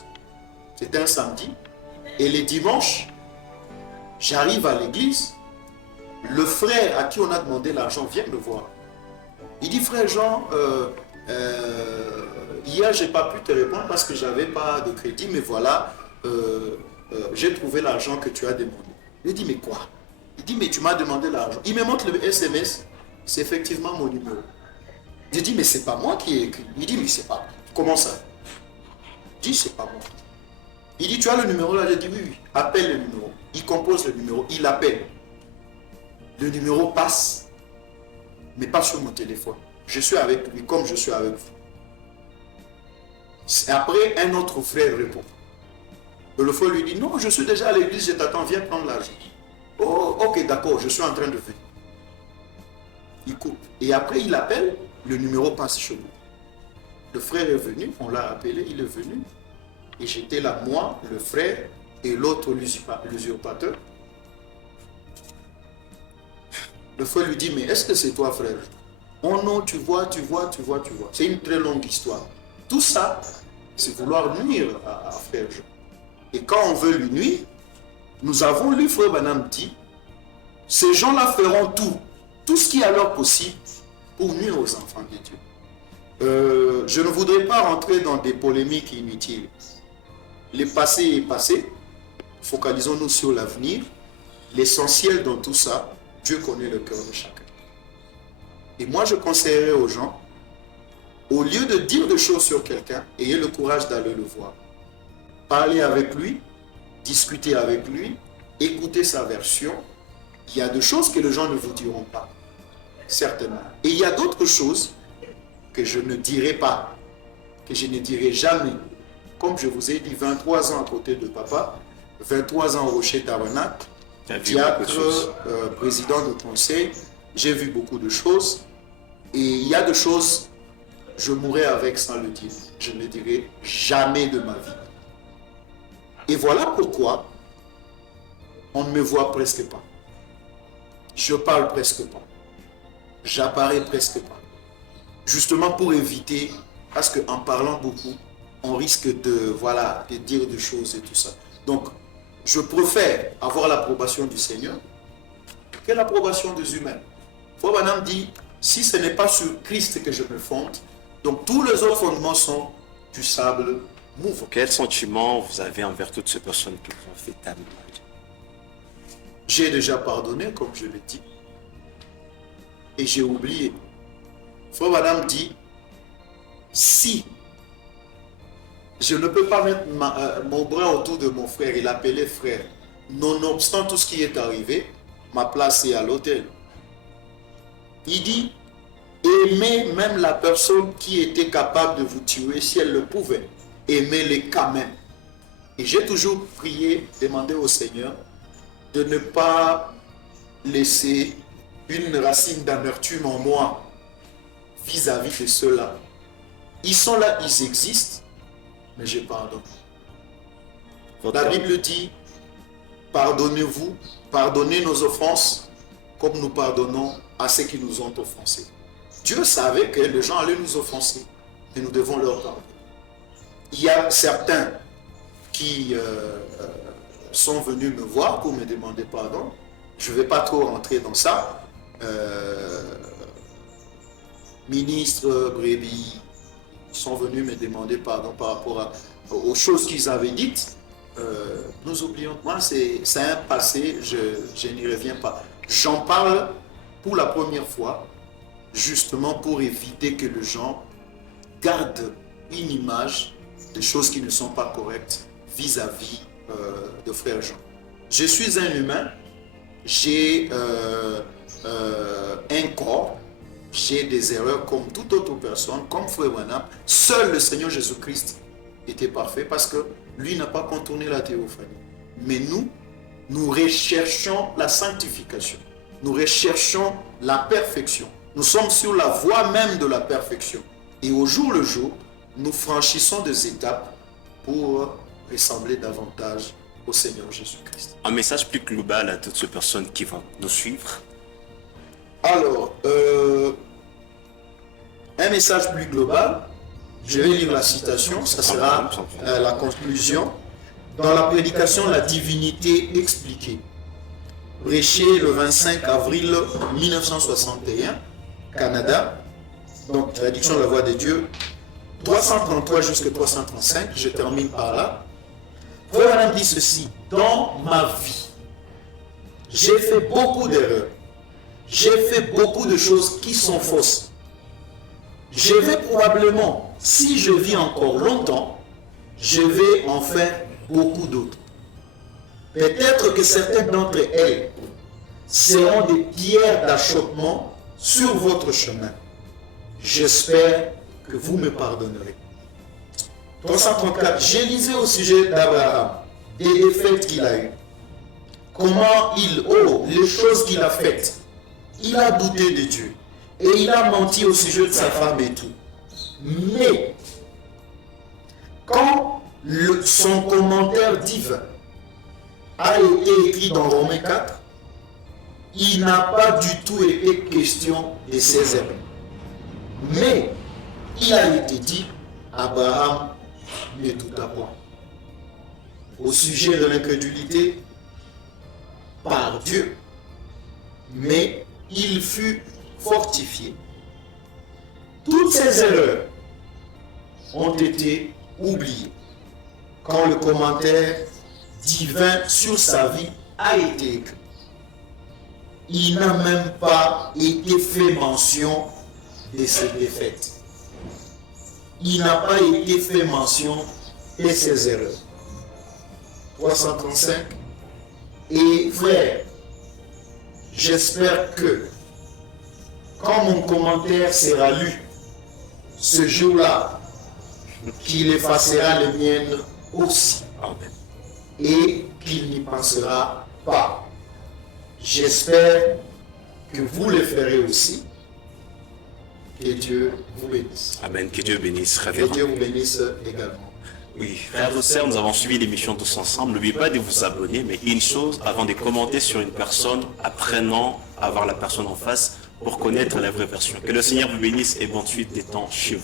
C'était un samedi. Et les dimanches, j'arrive à l'église, le frère à qui on a demandé l'argent vient me voir. Il dit, frère Jean, hier j'ai pas pu te répondre parce que j'avais pas de crédit, mais voilà, j'ai trouvé l'argent que tu as demandé. Il dit, mais quoi? Il dit, mais tu m'as demandé l'argent. Il me montre le SMS, c'est effectivement mon numéro. Je dis, mais c'est pas moi qui ai écrit. Il dit, mais c'est pas. Comment ça? Je dis, c'est pas moi. Il dit, tu as le numéro là? Je dis, oui, oui. Appelle le numéro. Il compose le numéro, il appelle. Le numéro passe, mais pas sur mon téléphone. Je suis avec lui comme je suis avec vous. Après, un autre frère répond. Et le frère lui dit, non, je suis déjà à l'église, je t'attends, viens prendre l'argent. Oh, ok, d'accord, je suis en train de venir. Il coupe. Et après, il appelle, le numéro passe chez nous. Le frère est venu, on l'a appelé, il est venu. Et j'étais là, moi, le frère et l'autre l'usurpateur. Le frère lui dit, mais est-ce que c'est toi, frère? Oh non, tu vois. C'est une très longue histoire. Tout ça, c'est vouloir nuire à frère Jean. Et quand on veut lui nuire, nous avons lu frère Branham dit, ces gens-là feront tout ce qui est alors possible pour nuire aux enfants de Dieu. Je ne voudrais pas rentrer dans des polémiques inutiles. Le passé est passé. Focalisons-nous sur l'avenir. L'essentiel dans tout ça, Dieu connaît le cœur de chacun. Et moi, je conseillerais aux gens, au lieu de dire des choses sur quelqu'un, ayez le courage d'aller le voir. Parler avec lui, discuter avec lui, écouter sa version. Il y a des choses que les gens ne vous diront pas. Certainement. Et il y a d'autres choses que je ne dirai pas, que je ne dirai jamais. Comme je vous ai dit, 23 ans à côté de papa, 23 ans au Rocher Tabernacle, diacre, président de conseil, j'ai vu beaucoup de choses. Et il y a des choses, je mourrai avec sans le dire. Je ne le dirai jamais de ma vie. Et voilà pourquoi on ne me voit presque pas. Je parle presque pas. J'apparais presque pas. Justement pour éviter, parce qu'en parlant beaucoup, on risque de dire des choses et tout ça. Donc, je préfère avoir l'approbation du Seigneur que l'approbation des humains. Frère Branham dit, si ce n'est pas sur Christ que je me fonde, donc tous les autres fondements sont du sable mouvant. Quel sentiment vous avez envers toutes ces personnes qui vous ont fait tant de mal? J'ai déjà pardonné, comme je l'ai dit, et j'ai oublié. Frère Branham dit, si je ne peux pas mettre mon bras autour de mon frère et l'appeler frère, nonobstant tout ce qui est arrivé, ma place est à l'autel. Il dit, aimez même la personne qui était capable de vous tuer si elle le pouvait. Aimez-les quand même. Et j'ai toujours prié, demandé au Seigneur de ne pas laisser une racine d'amertume en moi vis-à-vis de ceux-là. Ils sont là, ils existent, mais je pardonne. La Bible dit, pardonnez-vous, pardonnez nos offenses, comme nous pardonnons à ceux qui nous ont offensés. Dieu savait que les gens allaient nous offenser, et nous devons leur pardonner. Il y a certains qui sont venus me voir pour me demander pardon. Je ne vais pas trop rentrer dans ça. Ministre, brebis, sont venus me demander pardon par rapport aux choses qu'ils avaient dites. Nous oublions, moi c'est un passé, je n'y reviens pas. J'en parle pour la première fois, justement pour éviter que les gens gardent une image de choses qui ne sont pas correctes vis-à-vis de frère Jean. Je suis un humain, j'ai un corps, j'ai des erreurs comme toute autre personne, comme frère Branham. Seul le Seigneur Jésus-Christ était parfait parce que lui n'a pas contourné la théophanie. Mais nous recherchons la sanctification. nous recherchons la perfection. Nous sommes sur la voie même de la perfection. Et au jour le jour, nous franchissons des étapes pour ressembler davantage au Seigneur Jésus-Christ. Un message plus global à toutes ces personnes qui vont nous suivre. Alors, un message plus global, je vais lire la citation, ça sera la conclusion. Dans la prédication, la divinité expliquée, prêché le 25 avril 1961, Canada, donc traduction de la voix de Dieu, 333 jusqu'à 335, je termine par là. Frère Branham dit ceci: dans ma vie, j'ai fait beaucoup d'erreurs, j'ai fait beaucoup de choses qui sont fausses. Je vais probablement, si je vis encore longtemps, je vais en faire beaucoup d'autres. Peut-être que certaines d'entre elles seront des pierres d'achoppement sur votre chemin. J'espère que vous me pardonnerez. 334. J'ai lisé au sujet d'Abraham, des défaites qu'il a eues. Comment les choses qu'il a faites. Il a douté de Dieu. Et il a menti au sujet de sa femme et tout. Mais, quand son commentaire divin a été écrit dans Romains 4, il n'a pas du tout été question de ses erreurs. Mais, il a été dit, Abraham ne douta point. Au sujet de l'incrédulité, par Dieu, mais il fut fortifié. Toutes ces erreurs ont été oubliées quand le commentaire divin sur sa vie a été écrit. Il n'a même pas été fait mention de ses défaites. Il n'a pas été fait mention de ses erreurs. 335. Et frère, j'espère que quand mon commentaire sera lu ce jour-là, qu'il effacera les miennes aussi. Amen. Et qu'il n'y pensera pas. J'espère que vous le ferez aussi. Que Dieu vous bénisse. Amen. Que Dieu bénisse. Que Révérend. Dieu vous bénisse également. Oui, frères et sœurs, nous avons suivi l'émission tous ensemble. N'oubliez pas de vous abonner, mais une chose, avant de commenter sur une personne, apprenons à voir la personne en face pour connaître la vraie version. Que le Seigneur vous bénisse et bonne suite des temps chez vous.